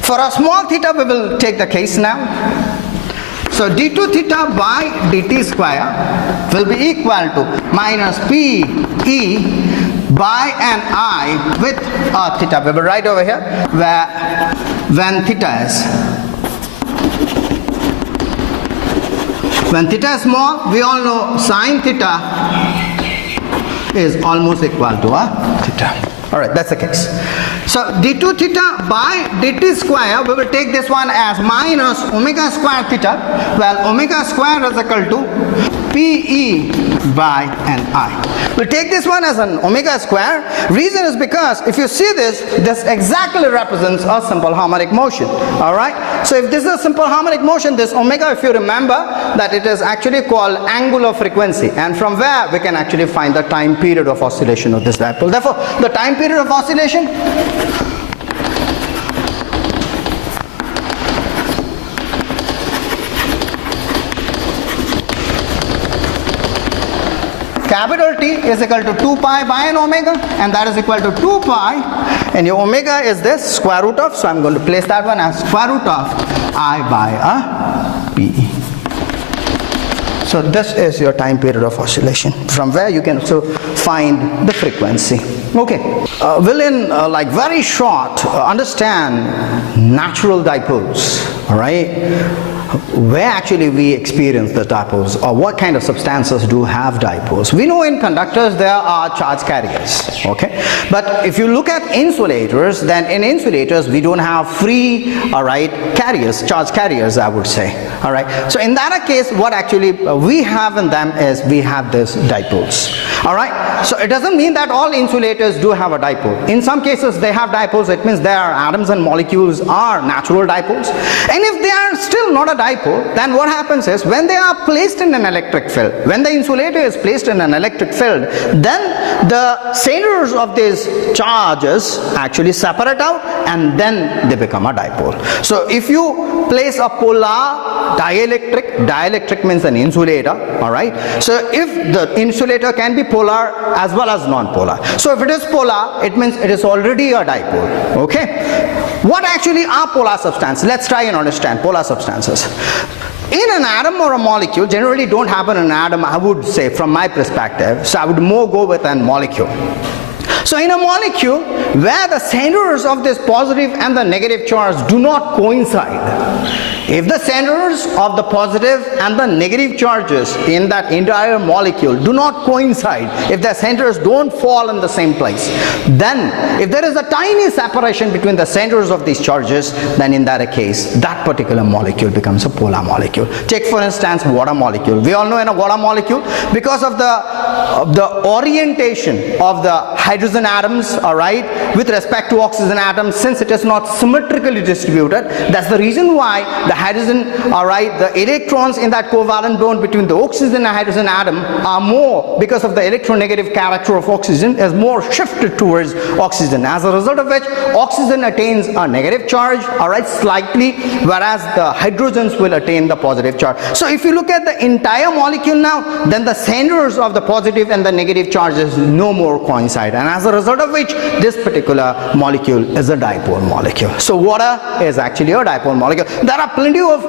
For a small theta, we will take the case now. So d2 theta by dt square will be equal to minus PE by an I with theta. We will write over here where when theta is small, we all know sine theta is almost equal to a theta. Alright, that's the case. So d2 theta by dt square, we will take this one as minus omega square theta. Well, omega square is equal to PE by an I. We'll take this one as an omega square. Reason is because if you see this exactly represents a simple harmonic motion. Alright? So if this is a simple harmonic motion, this omega, if you remember, that it is actually called angular frequency, and from where we can actually find the time period of oscillation of this dipole. Therefore, the time period of oscillation capital T is equal to 2 pi by an omega, and that is equal to 2 pi, and your omega is this square root of, so I'm going to place that one as square root of I by a PE. So this is your time period of oscillation, from where you can also find the frequency. Okay, we'll in like very short understand natural dipoles, alright? Where actually we experience the dipoles, or what kind of substances do have dipoles. We know in conductors there are charge carriers, okay? But if you look at insulators, then in insulators we don't have free, alright, carriers, charge carriers, I would say, alright? So in that case, what actually we have in them is we have this dipoles, alright? So it doesn't mean that all insulators do have a dipole. In some cases they have dipoles. It means their atoms and molecules are natural dipoles. And if they are still not a dipole, then what happens is when they are placed in an electric field, when the insulator is placed in an electric field, then the centers of these charges actually separate out, and then they become a dipole. So if you place a polar dielectric means an insulator, alright? So if the insulator can be polar as well as non-polar. So if it is polar, it means it is already a dipole, okay? What actually are polar substances? Let's try and understand polar substances. In an atom or a molecule, generally don't happen in an atom, I would say, from my perspective. So I would more go with a molecule. So in a molecule where the centers of this positive and the negative charge do not coincide, if the centers of the positive and the negative charges in that entire molecule do not coincide, if the centers don't fall in the same place, then if there is a tiny separation between the centers of these charges, then in that case, that particular molecule becomes a polar molecule. Take for instance water molecule. We all know in a water molecule, because of the orientation of the hydrogen atoms, alright, with respect to oxygen atoms, since it is not symmetrically distributed, that's the reason why the hydrogen, all right, the electrons in that covalent bond between the oxygen and hydrogen atom are more, because of the electronegative character of oxygen, is more shifted towards oxygen, as a result of which oxygen attains a negative charge, all right, slightly, whereas the hydrogens will attain the positive charge. So if you look at the entire molecule now, then the centers of the positive and the negative charges no more coincide, and as a result of which this particular molecule is a dipole molecule. So water is actually a dipole molecule. There are plenty of,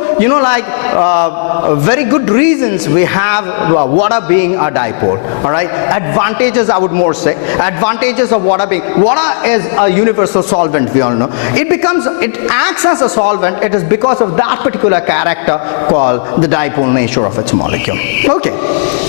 very good reasons we have water being a dipole, all right. Advantages, I would more say, advantages of water being, water is a universal solvent, we all know. It acts as a solvent. It is because of that particular character called the dipole nature of its molecule. Okay,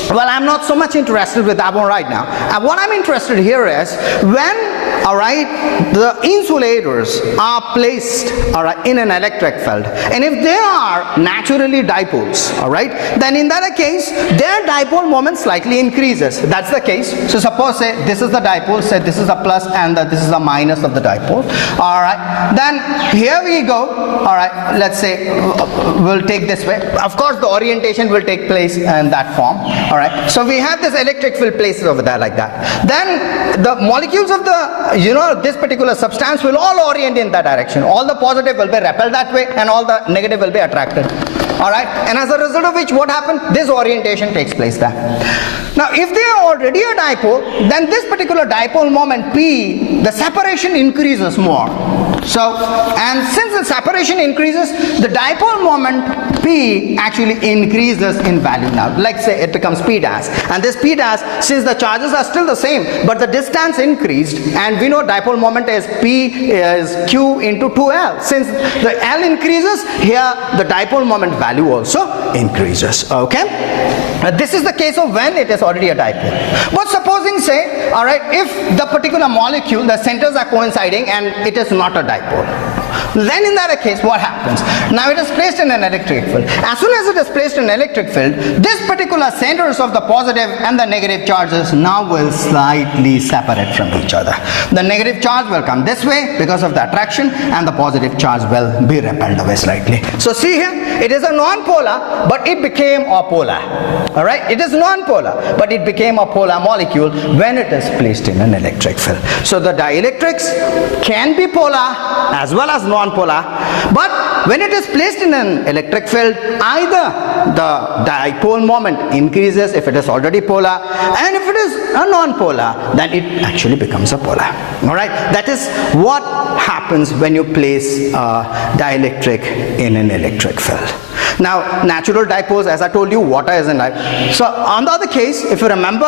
well, I'm not so much interested with that one right now. What I'm interested here is when, all right, the insulators are placed, all right, in an electric field, and if they are naturally dipoles, all right, then in that case their dipole moment slightly increases. That's the case. So suppose, say this is the dipole, say this is a plus and this is a minus of the dipole, all right. Then here we go, all right, let's say we'll take this way. Of course the orientation will take place in that form, all right. So we have this electric field places over there like that. Then the molecules of the, this particular substance will all orient in that direction. All the positive will be repelled that way and all the negative will be attracted, all right. And as a result of which, what happened? This orientation takes place there. Now if they are already a dipole, then this particular dipole moment P, the separation increases more. So, and since the separation increases, the dipole moment P actually increases in value now. Like say it becomes P dash, and this P dash, since the charges are still the same but the distance increased, and we know dipole moment is P is Q into 2L. Since the L increases, here the dipole moment value also increases. Okay, this is the case of when it is already a dipole. But supposing, say, all right, if the particular molecule, the centers are coinciding and it is not a dipole, then in that case what happens? Now it is placed in an electric field. As soon as it is placed in an electric field, this particular centers of the positive and the negative charges now will slightly separate from each other. The negative charge will come this way because of the attraction, and the positive charge will be repelled away slightly. So see here, it is a non-polar, but it became a polar. All right, it is non-polar, but it became a polar molecule when it is placed in an electric field. So the dielectrics can be polar as well as non-polar, but when it is placed in an electric field, either the dipole moment increases if it is already polar, and if it is a non-polar, then it actually becomes a polar. All right, that is what happens when you place a dielectric in an electric field. Now, natural dipoles, as I told you, water is an dipole. So on the other case, if you remember,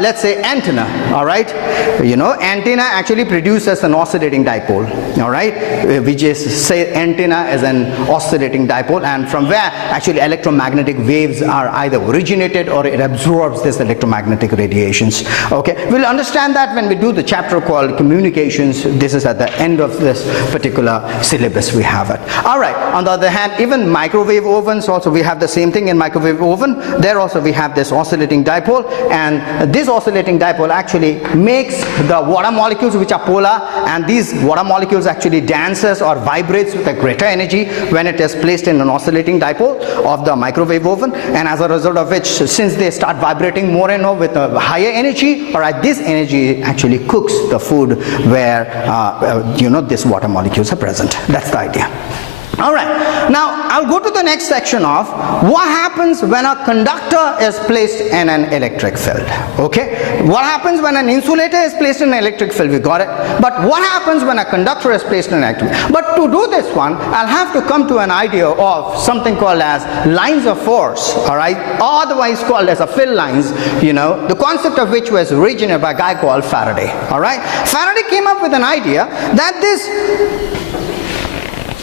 let's say antenna, all right, antenna actually produces an oscillating dipole, all right. We just say antenna is an oscillating dipole, and from where actually electromagnetic waves are either originated or it absorbs this electromagnetic radiations. Okay, we'll understand that when we do the chapter called communications. This is at the end of this particular syllabus we have it. All right, on the other hand, even microwave ovens also, we have the same thing in microwave oven. There also we have this oscillating dipole, and this oscillating dipole actually makes the water molecules which are polar, and these water molecules actually dances or vibrates with a greater energy when it is placed in an oscillating dipole of the microwave oven, and as a result of which, since they start vibrating more and more with a higher energy, all right, this energy actually cooks the food where these water molecules are present. That's the idea. All right, now I'll go to the next section of what happens when a conductor is placed in an electric field. Okay, what happens when an insulator is placed in an electric field? We got it. But what happens when a conductor is placed in an electric field? But to do this one, I'll have to come to an idea of something called as lines of force, all right, otherwise called as a field lines, the concept of which was originated by a guy called Faraday. All right, Faraday came up with an idea that this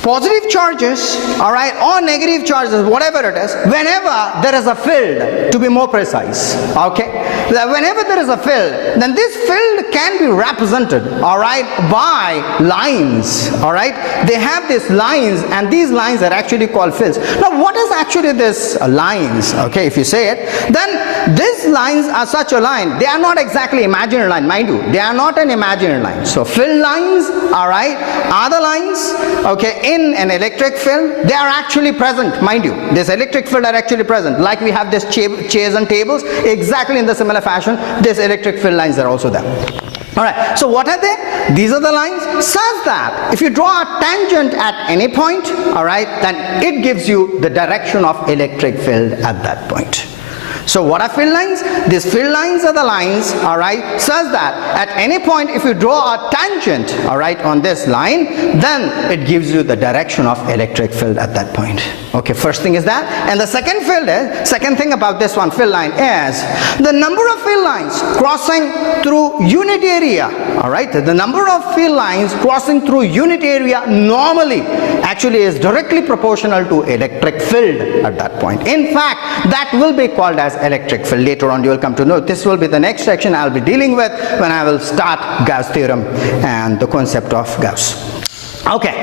positive charges, all right, or negative charges, whatever it is, whenever there is a field, to be more precise, okay, that whenever there is a field, then this field can be represented, all right, by lines, all right. They have these lines, and these lines are actually called fields. Now, what is actually this lines? Okay, if you say it, then these lines are such a line. They are not exactly imaginary line, mind you. They are not an imaginary line. So field lines, all right, are the lines, okay, in an electric field. They are actually present, mind you. This electric field are actually present. Like we have this chairs and tables, exactly in the similar fashion, these electric field lines are also there. Alright, so what are they? These are the lines such that if you draw a tangent at any point, alright, then it gives you the direction of electric field at that point. So what are field lines? These field lines are the lines, alright, such that at any point if you draw a tangent, alright, on this line, then it gives you the direction of electric field at that point. Okay, first thing is that. And the second thing about this one field line is the number of field lines crossing through unit area, alright, the number of field lines crossing through unit area normally actually is directly proportional to electric field at that point. In fact, that will be called as electric field. Later on you will come to know. This will be the next section I'll be dealing with when I will start Gauss theorem and the concept of Gauss. Okay,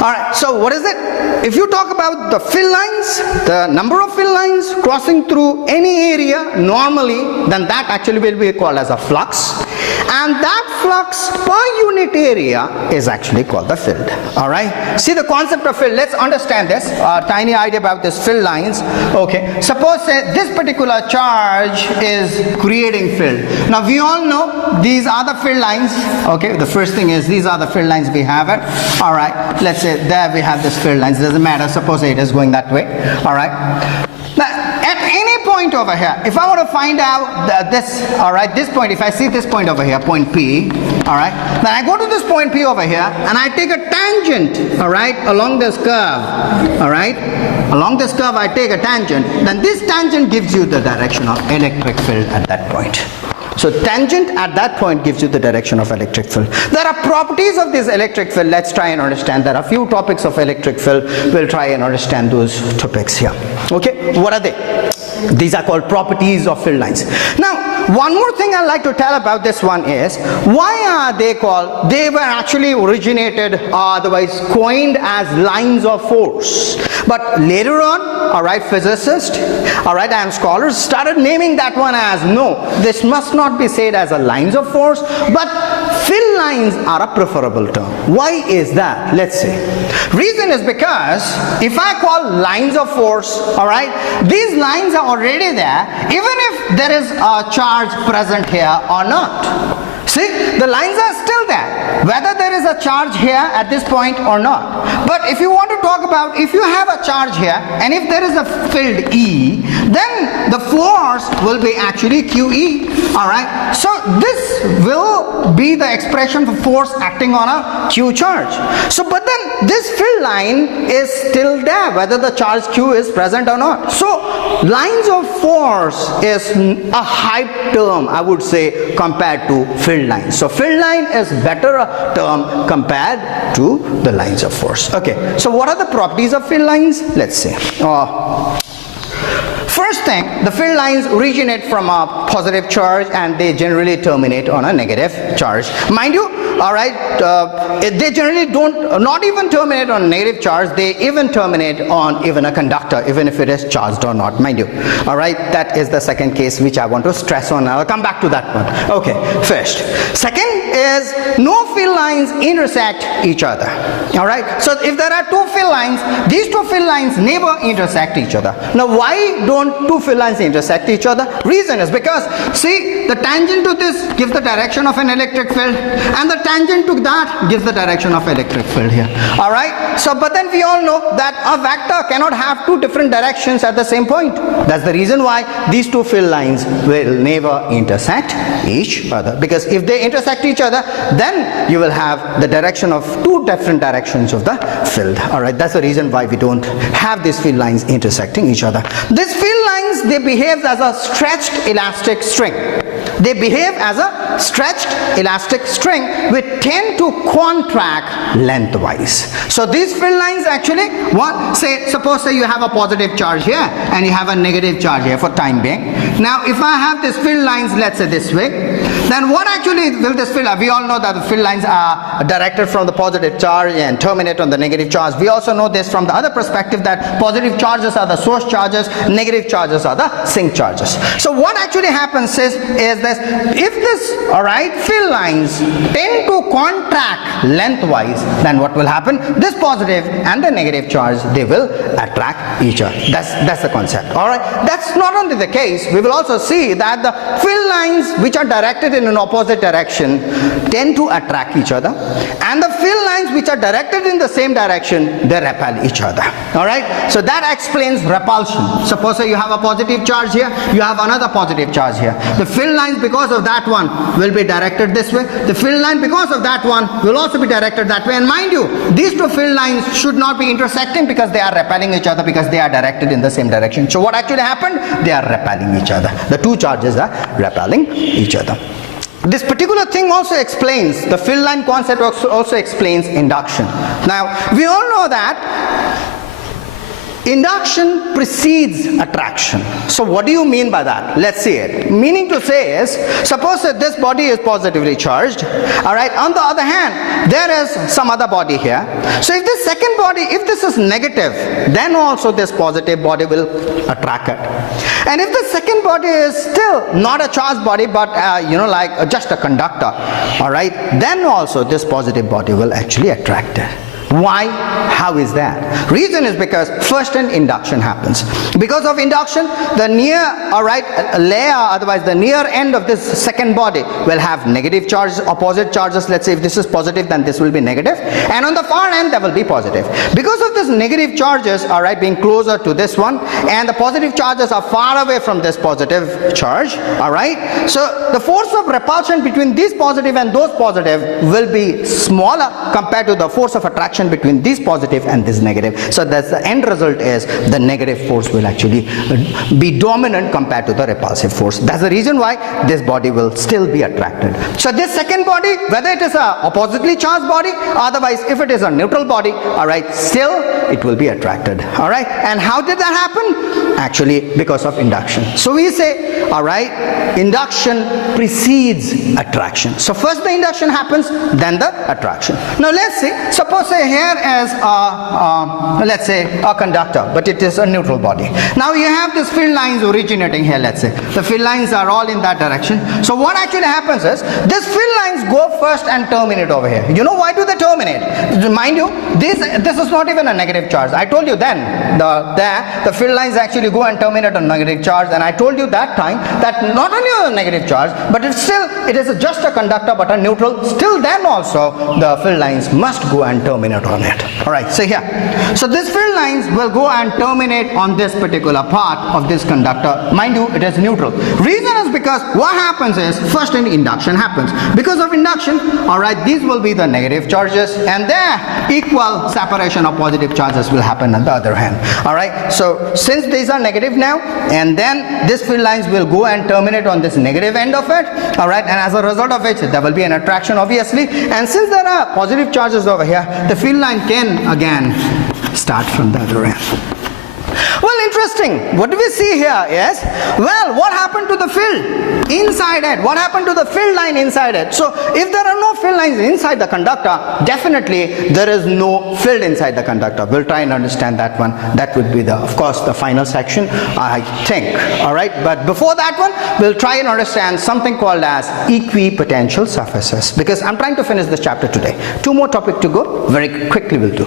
alright, so what is it? If you talk about the field lines, the number of field lines crossing through any area normally, then that actually will be called as a flux, and that flux per unit area is actually called the field. Alright, see the concept of field. Let's understand this, a tiny idea about this field lines. Okay, suppose this particular charge is creating field. Now we all know these are the field lines. Okay, the first thing is these are the field lines we have it. Alright, let's say there we have this field lines, doesn't matter, suppose it is going that way. Alright, now at any point over here, if I want to find out this, alright, this point, if I see this point over here, point P, alright, then I go to this point P over here and I take a tangent, alright, along this curve, alright, along this curve I take a tangent, then this tangent gives you the direction of electric field at that point. So tangent at that point gives you the direction of electric field. There are properties of this electric field. Let's try and understand. There are a few topics of electric field. We'll try and understand those topics here. Okay, what are they? These are called properties of field lines. Now, one more thing I'd like to tell about this one is, why are they called? They were actually originated, otherwise coined as lines of force. But later on, alright, physicists, alright, and scholars started naming that one as, no, this must not be said as a lines of force, but field lines are a preferable term. Why is that? Let's see. Reason is because if I call lines of force, alright, these lines are already there, even if there is a charge present here or not. See, the lines are still there, whether there is a charge here at this point or not. But if you want to talk about, if you have a charge here, and if there is a field E, then the force will be actually QE, alright. So this will be the expression for force acting on a Q charge. So, but then this field line is still there, whether the charge Q is present or not. So, lines of force is a hype term, I would say, compared to field line. So field line is better term compared to the lines of force. Okay, so what are the properties of field lines? Let's see. First thing, the field lines originate from a positive charge and they generally terminate on a negative charge. Mind you, alright, they generally not even terminate on negative charge, they even terminate on even a conductor, even if it is charged or not, mind you. Alright, that is the second case which I want to stress on. I'll come back to that one. Okay, first. Second is, no field lines intersect each other. Alright, so if there are two field lines, these two field lines never intersect each other. Now why don't two field lines intersect each other? Reason is because, see, the tangent to this gives the direction of an electric field, and the tangent to that gives the direction of electric field here. Alright, so but then we all know that a vector cannot have two different directions at the same point. That's the reason why these two field lines will never intersect each other, because if they intersect each other, then you will have the direction of two different directions of the field. Alright, that's the reason why we don't have these field lines intersecting each other. These field lines, they behave as a stretched elastic string. They behave as a stretched elastic string which tend to contract lengthwise. So these field lines actually, suppose you have a positive charge here and you have a negative charge here for time being. Now if I have these field lines, let's say this way, then what actually will this field, we all know that the field lines are directed from the positive charge and terminate on the negative charge. We also know this from the other perspective that positive charges are the source charges, negative charges are the sink charges. So what actually happens is this, if this, alright, field lines tend to contract lengthwise, then what will happen? This positive and the negative charge, they will attract each other. That's the concept. Alright, that's not only the case, we will also see that the field lines which are directed in an opposite direction tend to attract each other, and the field lines which are directed in the same direction, they repel each other. Alright, so that explains repulsion. Suppose you have a positive charge here, you have another positive charge here. The field lines because of that one will be directed this way. The field line because of that one will also be directed that way. And mind you, these two field lines should not be intersecting because they are repelling each other, because they are directed in the same direction. So what actually happened? They are repelling each other. The two charges are repelling each other. This particular thing also explains, the field line concept also explains induction. Now, we all know that induction precedes attraction. So what do you mean by that? Let's see it. Meaning to say is, suppose that this body is positively charged, alright, on the other hand, there is some other body here. So if this second body, if this is negative, then also this positive body will attract it. And if the second body is still not a charged body, but like just a conductor, alright, then also this positive body will actually attract it. Why? How is that? Reason is because first an induction happens. Because of induction, the near layer, otherwise the near end of this second body will have negative charges, opposite charges. Let's say if this is positive, then this will be negative, and on the far end there will be positive. Because of this negative charges, being closer to this one, and the positive charges are far away from this positive charge, so the force of repulsion between these positive and those positive will be smaller compared to the force of attraction between this positive and this negative. So that's the end result is the negative force will actually be dominant compared to the repulsive force. That's the reason why this body will still be attracted. So this second body, whether it is a oppositely charged body, otherwise if it is a neutral body, still it will be attracted. And how did that happen? Actually because of induction. So we say, induction precedes attraction. So first the induction happens, then the attraction. Now let's see, suppose here is let's say a conductor, but it is a neutral body. Now you have these field lines originating here, let's say. The field lines are all in that direction. So what actually happens is, these field lines go first and terminate over here. You know why do they terminate? Mind you, this is not even a negative charge. I told you then, the field lines actually go and terminate on negative charge, and I told you that time that not only a negative charge, but it is just a conductor but a neutral, still then also the field lines must go and terminate on it. Alright, so here. So these field lines will go and terminate on this particular part of this conductor. Mind you, it is neutral. Reason is because what happens is, first an induction happens. Because of induction, these will be the negative charges, and there equal separation of positive charges will happen on the other hand. Alright, so since these are negative now, and then these field lines will go and terminate on this negative end of it, and as a result of which there will be an attraction obviously, and since there are positive charges over here, the field line can again start from the other end. Well, interesting. What do we see here is, well, what happened to the field inside it? What happened to the field line inside it? So if there are no field lines inside the conductor, definitely there is no field inside the conductor. We'll try and understand that one. That would be of course the final section, I think. Alright, but before that one, we'll try and understand something called as equipotential surfaces, because I'm trying to finish this chapter today. Two more topics to go, very quickly we'll do.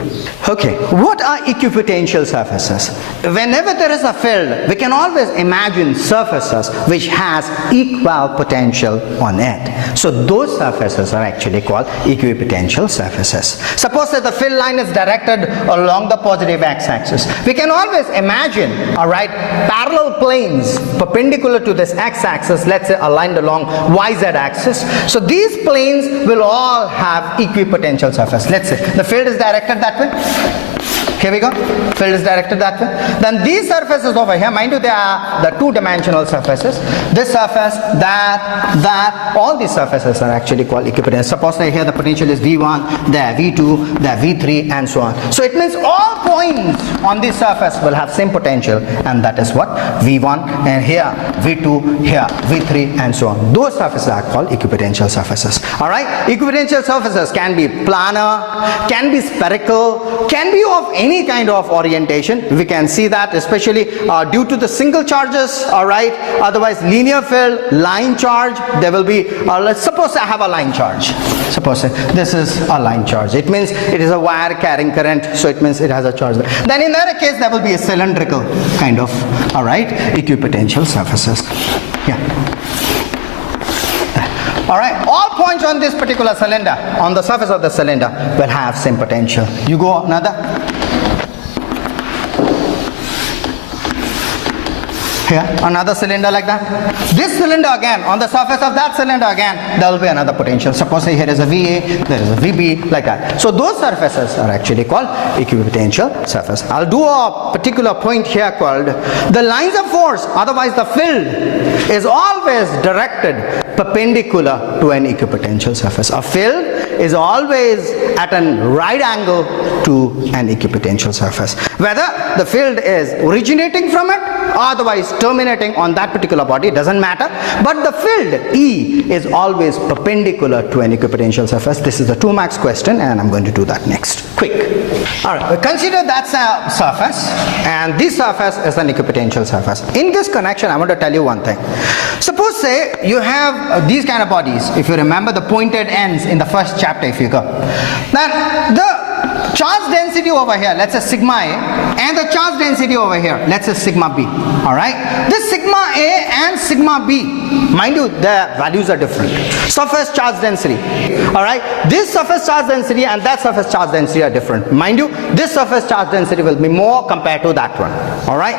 Okay, what are equipotential surfaces? Whenever there is a field, we can always imagine surfaces which has equal potential on it. So those surfaces are actually called equipotential surfaces. Suppose that the field line is directed along the positive x-axis. We can always imagine, parallel planes perpendicular to this x-axis, let's say aligned along y-z-axis. So these planes will all have equipotential surface. Let's say the field is directed that way. Here we go. Field is directed that way. Then these surfaces over here, mind you, they are the two-dimensional surfaces. This surface, that, all these surfaces are actually called equipotential. Suppose that here the potential is V1, there V2, there V3, and so on. So it means all points on this surface will have same potential, and that is what? V1, and here V2, here V3, and so on. Those surfaces are called equipotential surfaces. Alright? Equipotential surfaces can be planar, can be spherical, can be of any kind of orientation. We can see that especially due to the single charges. Alright? Otherwise linear field, line charge, there will be, let's suppose I have a line charge. Suppose this is a line charge. It means it is a wire carrying current, so it means it has a charge there. Then in that case there will be a cylindrical kind of, alright, equipotential surfaces. Yeah. Alright, all points on this particular cylinder, on the surface of the cylinder, will have same potential. You go another. Here, another cylinder like that. This cylinder again, on the surface of that cylinder again, there will be another potential. Suppose here is a VA, there is a VB, like that. So those surfaces are actually called equipotential surface. I'll do a particular point here called the lines of force, otherwise the field, is always directed perpendicular to an equipotential surface. A field is always at a right angle to an equipotential surface. Whether the field is originating from it or otherwise terminating on that particular body, doesn't matter, but the field E is always perpendicular to an equipotential surface. This is the 2 marks question, and I'm going to do that next. Quick. Alright, consider that's a surface, and this surface is an equipotential surface. In this connection, I want to tell you one thing. Suppose say you have these kind of bodies. If you remember the pointed ends in the first chapter, if you go, then the charge density over here, let's say sigma A, and the charge density over here, let's say sigma B. Alright? This sigma A and sigma B, mind you, the values are different. Surface charge density. Alright? This surface charge density and that surface charge density are different. Mind you, this surface charge density will be more compared to that one. Alright?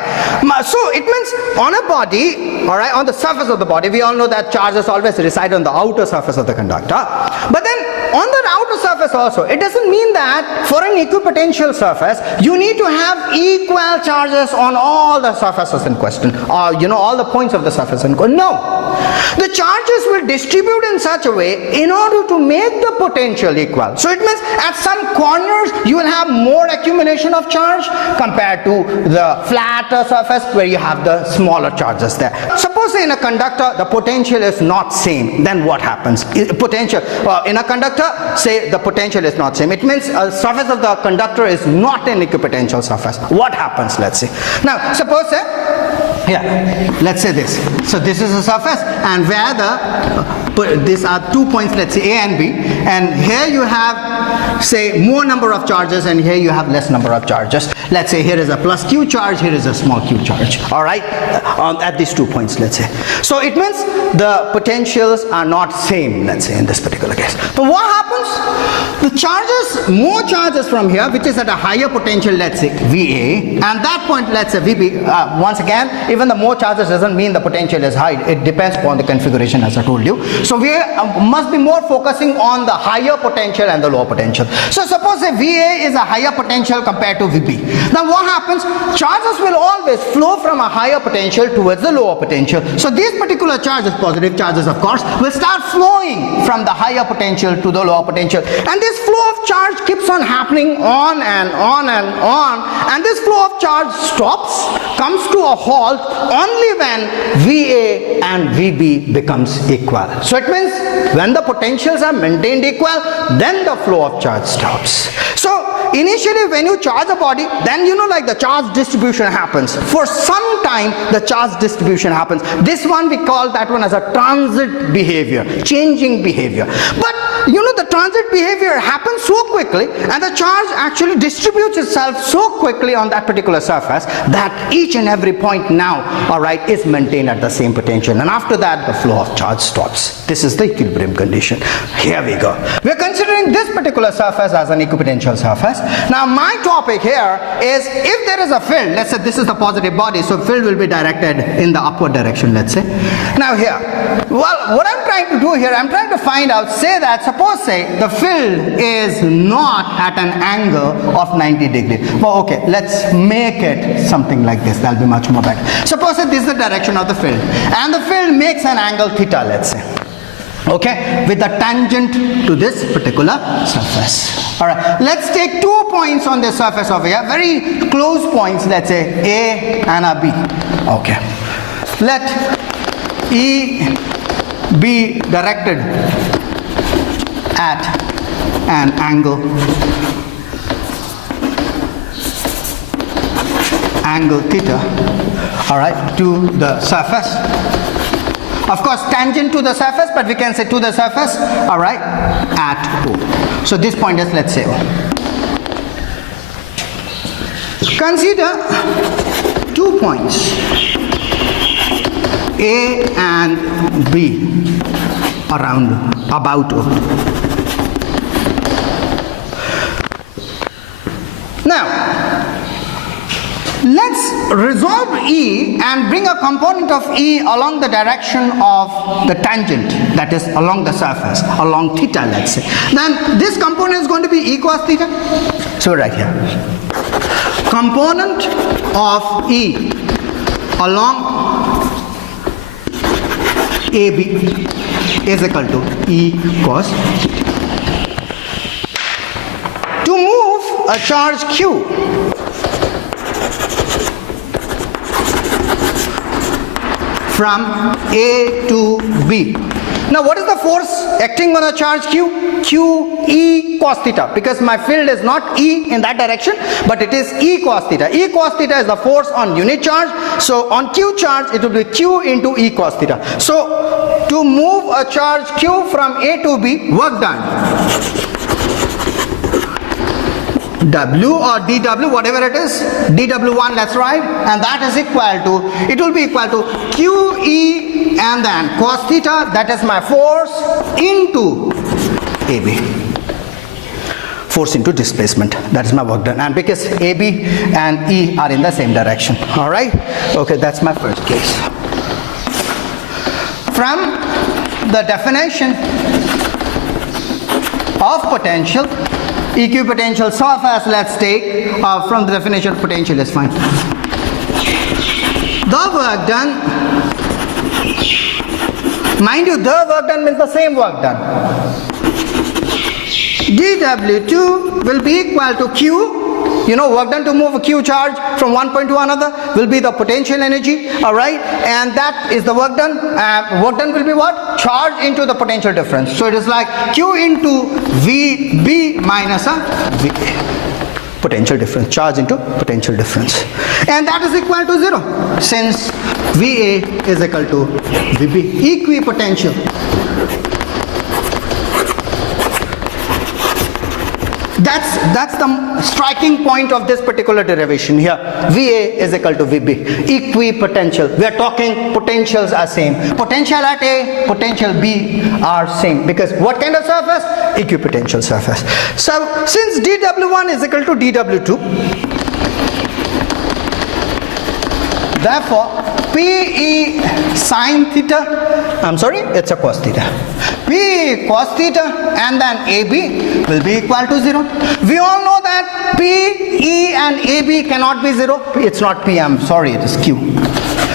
So it means on a body, alright, on the surface of the body, we all know that charges always reside on the outer surface of the conductor. But then on the outer surface also, it doesn't mean that for an equipotential surface, you need to have equal charges on all the surfaces in question, or all the points of the surface in question. No. The charges will distribute in such a way in order to make the potential equal. So it means at some corners you will have more accumulation of charge compared to the flatter surface where you have the smaller charges there. Suppose in a conductor the potential is not same, then what happens? Potential in a conductor, say the potential is not same. It means a surface of the conductor is not an equipotential surface. What happens? Let's see. Now suppose let's say this. So this is a surface, and where these are 2 points, let's say A and B, and here you have, say, more number of charges, and here you have less number of charges. Let's say here is a plus Q charge, here is a small q charge. Alright, at these 2 points, let's say. So it means the potentials are not same, let's say, in this particular case. But what happens? The charges, more charges from here, which is at a higher potential, let's say VA, and that point, let's say VB. Once again, even the more charges doesn't mean the potential is high. It depends upon the configuration, as I told you. So we must be more focusing on the higher potential and the lower potential. So suppose a VA is a higher potential compared to VB. Now what happens? Charges will always flow from a higher potential towards the lower potential. So these particular charges, positive charges of course, will start flowing from the higher potential to the lower potential. And this flow of charge keeps on happening on and on and on. And this flow of charge stops, comes to a halt only when VA and VB becomes equal. So it means when the potentials are maintained equal, then the flow of charge stops. So initially when you charge a body, then like the charge distribution happens. For some time the charge distribution happens. This one we call that one as a transit behavior, changing behavior. But the transit behavior happens so quickly, and the charge actually distributes itself so quickly on that particular surface that each and every point now, alright, is maintained at the same potential, and after that the flow of charge stops. This is the equilibrium condition. Here we go. We are considering this particular surface as an equipotential surface. Now my topic here is, if there is a field, let's say this is the positive body, so field will be directed in the upward direction, let's say. Now here, well, what I'm trying to do here, I'm trying to find out, say that, suppose say the field is not at an angle of 90 degrees. Well, okay, let's make it something like this. That'll be much more better. Suppose that this is the direction of the field, and the field makes an angle theta, let's say. Okay, with the tangent to this particular surface. All right, let's take 2 points on the surface over here, very close points, let's say A and a B. Okay, let E be directed at an angle theta, all right, to the surface. Of course, tangent to the surface, but we can say to the surface, all right, at O. So this point is, let's say, O. Consider 2 points, A and B, about O. Now, let's resolve E and bring a component of E along the direction of the tangent, that is along the surface, along theta, let's say. Then this component is going to be E cos theta. So right here, component of E along AB is equal to E cos theta. To move a charge Q from A to B. Now what is the force acting on a charge Q? Q E cos theta, because my field is not E in that direction, but it is E cos theta. E cos theta is the force on unit charge. So on Q charge it will be Q into E cos theta. So to move a charge Q from A to B, work done, W or dW, whatever it is, dW1, that's right, and that is equal to, it will be equal to QE and then cos theta, that is my force, into AB. Force into displacement, that is my work done. And because AB and E are in the same direction, all right? Okay, that's my first case. From the definition of potential, equipotential surface, let's take from the definition of potential is fine. The work done, mind you, the work done means the same work done. dW2 will be equal to Q. You know, work done to move a Q charge from one point to another will be the potential energy, all right, and that is the work done. Work done will be what? Charge into the potential difference. So it is like Q into VB minus a VA. Potential difference, charge into potential difference, and that is equal to 0 since VA is equal to VB. Equipotential. That's the striking point of this particular derivation here. VA is equal to VB. Equipotential. We are talking potentials are same. Potential at A, potential B are same. Because what kind of surface? Equipotential surface. So since dW1 is equal to dW2, therefore PE sine theta, I'm sorry, it's a cos theta. PE cos theta and then AB will be equal to 0. We all know that PE and AB cannot be 0. It's not P, I'm sorry, it is Q.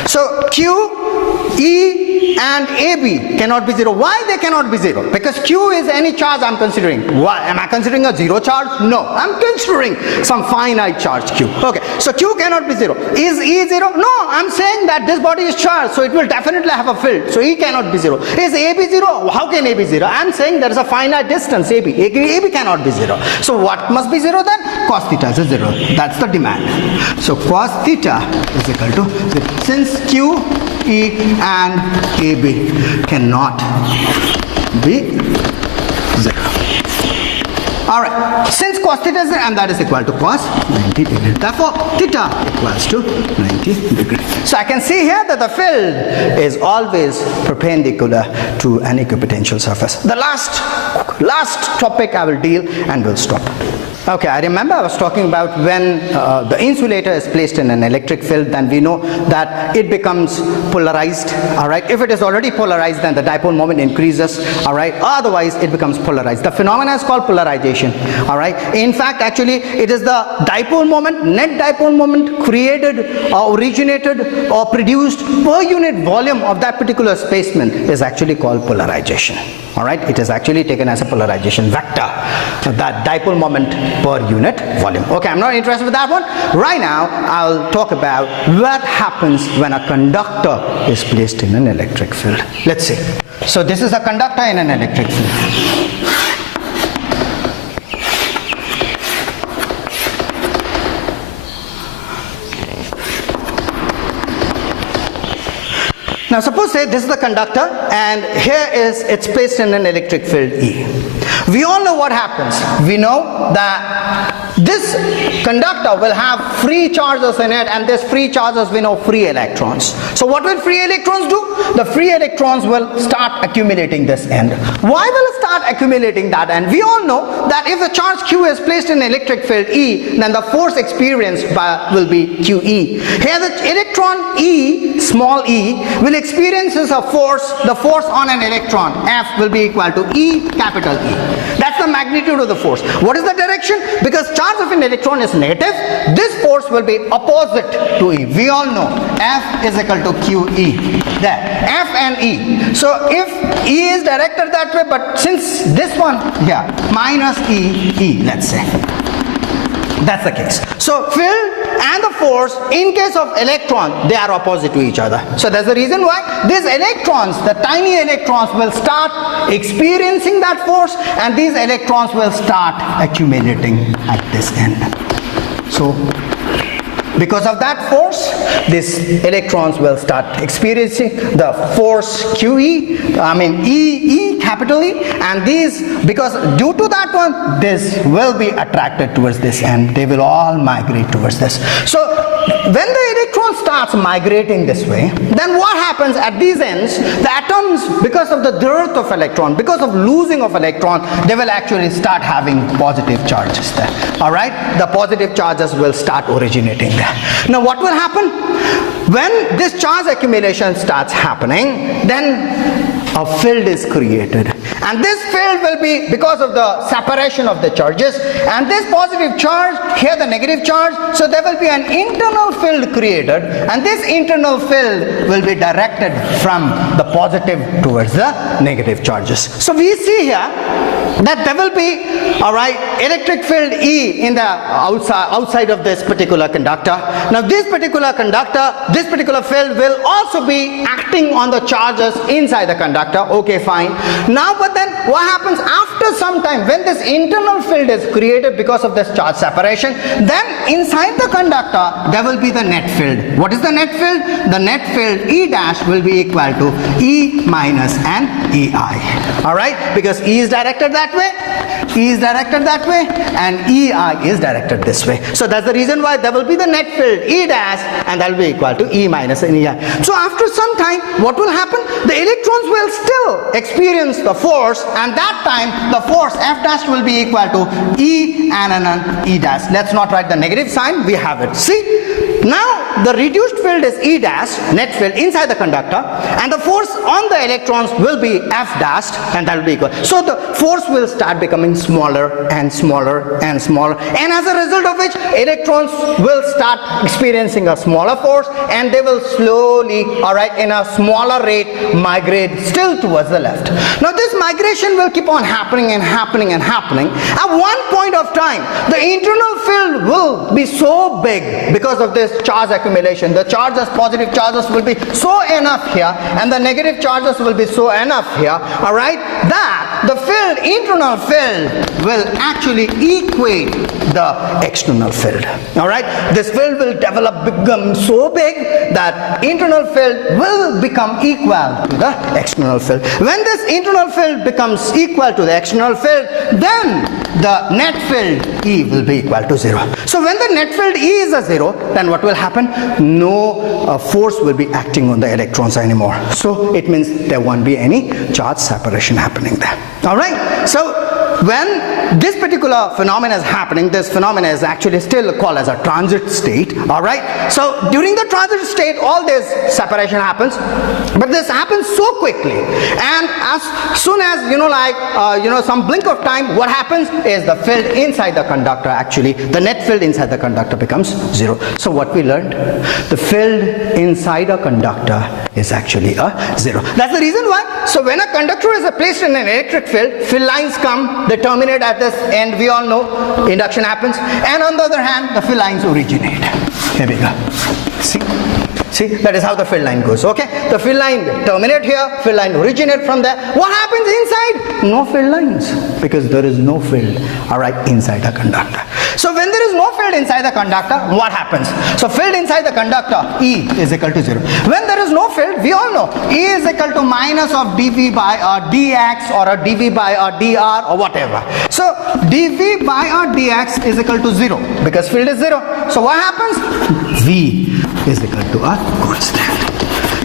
So Q, E and AB cannot be 0. Why they cannot be 0? Because Q is any charge I'm considering. Why? Am I considering a 0 charge? No, I'm considering some finite charge Q. Okay, so Q cannot be 0. Is E 0? No, I'm saying that this body is charged, so it will definitely have a field. So E cannot be 0. Is AB 0? How can AB 0? I'm saying there is a finite distance AB. AB cannot be 0. So what must be 0 then? Cos theta is a 0. That's the demand. So cos theta is equal to 0. Since Q, E and AB cannot be 0. Alright, since cos theta is 0, and that is equal to cos 90 degrees. Therefore, theta equals to 90 degrees. So I can see here that the field is always perpendicular to an equipotential surface. The last topic I will deal and we'll stop. Okay, I remember I was talking about when the insulator is placed in an electric field, then we know that it becomes polarized, all right? If it is already polarized, then the dipole moment increases, all right? Otherwise, it becomes polarized. The phenomenon is called polarization, all right? In fact, actually, it is the dipole moment, net dipole moment created or originated or produced per unit volume of that particular spaceman is actually called polarization, all right? It is actually taken as a polarization vector, that dipole moment per unit volume. Okay, I'm not interested with that one. Right now, I'll talk about what happens when a conductor is placed in an electric field. Let's see. So this is a conductor in an electric field. Now suppose say this is the conductor and here is it's placed in an electric field E. We all know what happens. We know that this conductor will have free charges in it, and this free charges we know free electrons. So what will free electrons do? The free electrons will start accumulating this end. Why will it start accumulating that end? We all know that if a charge Q is placed in electric field E, then the force experienced will be QE. Here the electron E, small e, will experience a force, the force on an electron F will be equal to E, capital E. That's the magnitude of the force. What is the direction? Because charge of an electron is negative, this force will be opposite to E. We all know F is equal to QE. There, F and E. So if E is directed that way, but since this one here, minus E, let's say. That's the case. So field and the force, in case of electron, they are opposite to each other. So that's the reason why these electrons, the tiny electrons, will start experiencing that force, and these electrons will start accumulating at this end. So because of that force, these electrons will start experiencing the force QE, E, capital E, and these, because due to that one, this will be attracted towards this end. They will all migrate towards this. So when the electron starts migrating this way, then what happens at these ends? The atoms, because of the dearth of electron, because of losing of electron, they will actually start having positive charges there. All right, the positive charges will start originating there. Now what will happen? When this charge accumulation starts happening, then a field is created, and this field will be because of the separation of the charges, and this positive charge, here the negative charge, so there will be an internal field created, and this internal field will be directed from the positive towards the negative charges. So we see here that there will be, all right, electric field E in the outside of this particular conductor. Now this particular conductor, this particular field will also be acting on the charges inside the conductor. Okay, fine. Now but then what happens after some time, when this internal field is created because of this charge separation, then inside the conductor there will be the net field. What is the net field? The net field E dash will be equal to E minus and EI. All right, because E is directed that way, E is directed that way, and EI is directed this way. So that's the reason why there will be the net field E dash, and that will be equal to E minus and EI. So after some time, what will happen? The electrons will still experience the force, and that time the force F dash will be equal to E and E dash. Let's not write the negative sign, we have it. See, now the reduced field is E dash, net field inside the conductor, and the force on the electrons will be F dash, and that will be equal. So the force will start becoming smaller and smaller and smaller, and as a result of which electrons will start experiencing a smaller force, and they will slowly, all right, in a smaller rate migrate still towards the left. Now this migration will keep on happening and happening and happening. At one point of time, the internal field will be so big because of this charge accumulation. The charges, positive charges will be so enough here, and the negative charges will be so enough here, all right, that the field, internal field, will actually equate the external field. All right, this field will become so big that internal field will become equal to the external field. When this internal field becomes equal to the external field, then the net field E will be equal to 0. So when the net field E is a 0, then what will happen? No force will be acting on the electrons anymore. So it means there won't be any charge separation happening there. All right. So when this particular phenomena is happening, this phenomena is actually still called as a transit state. All right. So during the transit state, all this separation happens, but this happens so quickly, and as soon as some blink of time, what happens is the field inside the conductor, actually the net field inside the conductor becomes zero. So what we learned, the field inside a conductor is actually a zero. That's the reason why. So when a conductor is placed in an electric field lines come, they terminate at this end. We all know induction happens, and on the other hand, the field lines originate. Here we go. See, that is how the field line goes. Okay, the field line terminate here, field line originate from there. What happens inside? No field lines, because there is no field, all right, inside the conductor. So when there is no field inside the conductor, what happens? So field inside the conductor, E is equal to 0. When there is no field, we all know E is equal to minus of dV by dx or a dV by dr or whatever. So dV by dx is equal to 0 because field is 0. So what happens? V is equal to a constant.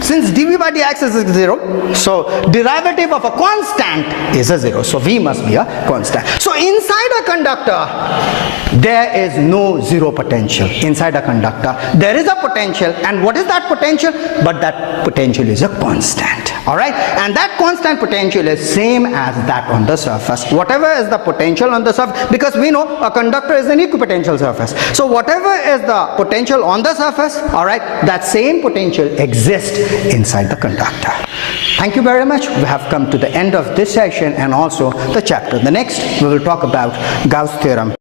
Since dV by dx is 0, so derivative of a constant is a 0. So V must be a constant. So inside a conductor, there is no zero potential. Inside a conductor, there is a potential. And what is that potential? But that potential is a constant. Alright? And that constant potential is same as that on the surface. Whatever is the potential on the surface, because we know a conductor is an equipotential surface. So whatever is the potential on the surface, alright, that same potential exists inside the conductor. Thank you very much. We have come to the end of this session and also the chapter. The next we will talk about Gauss theorem.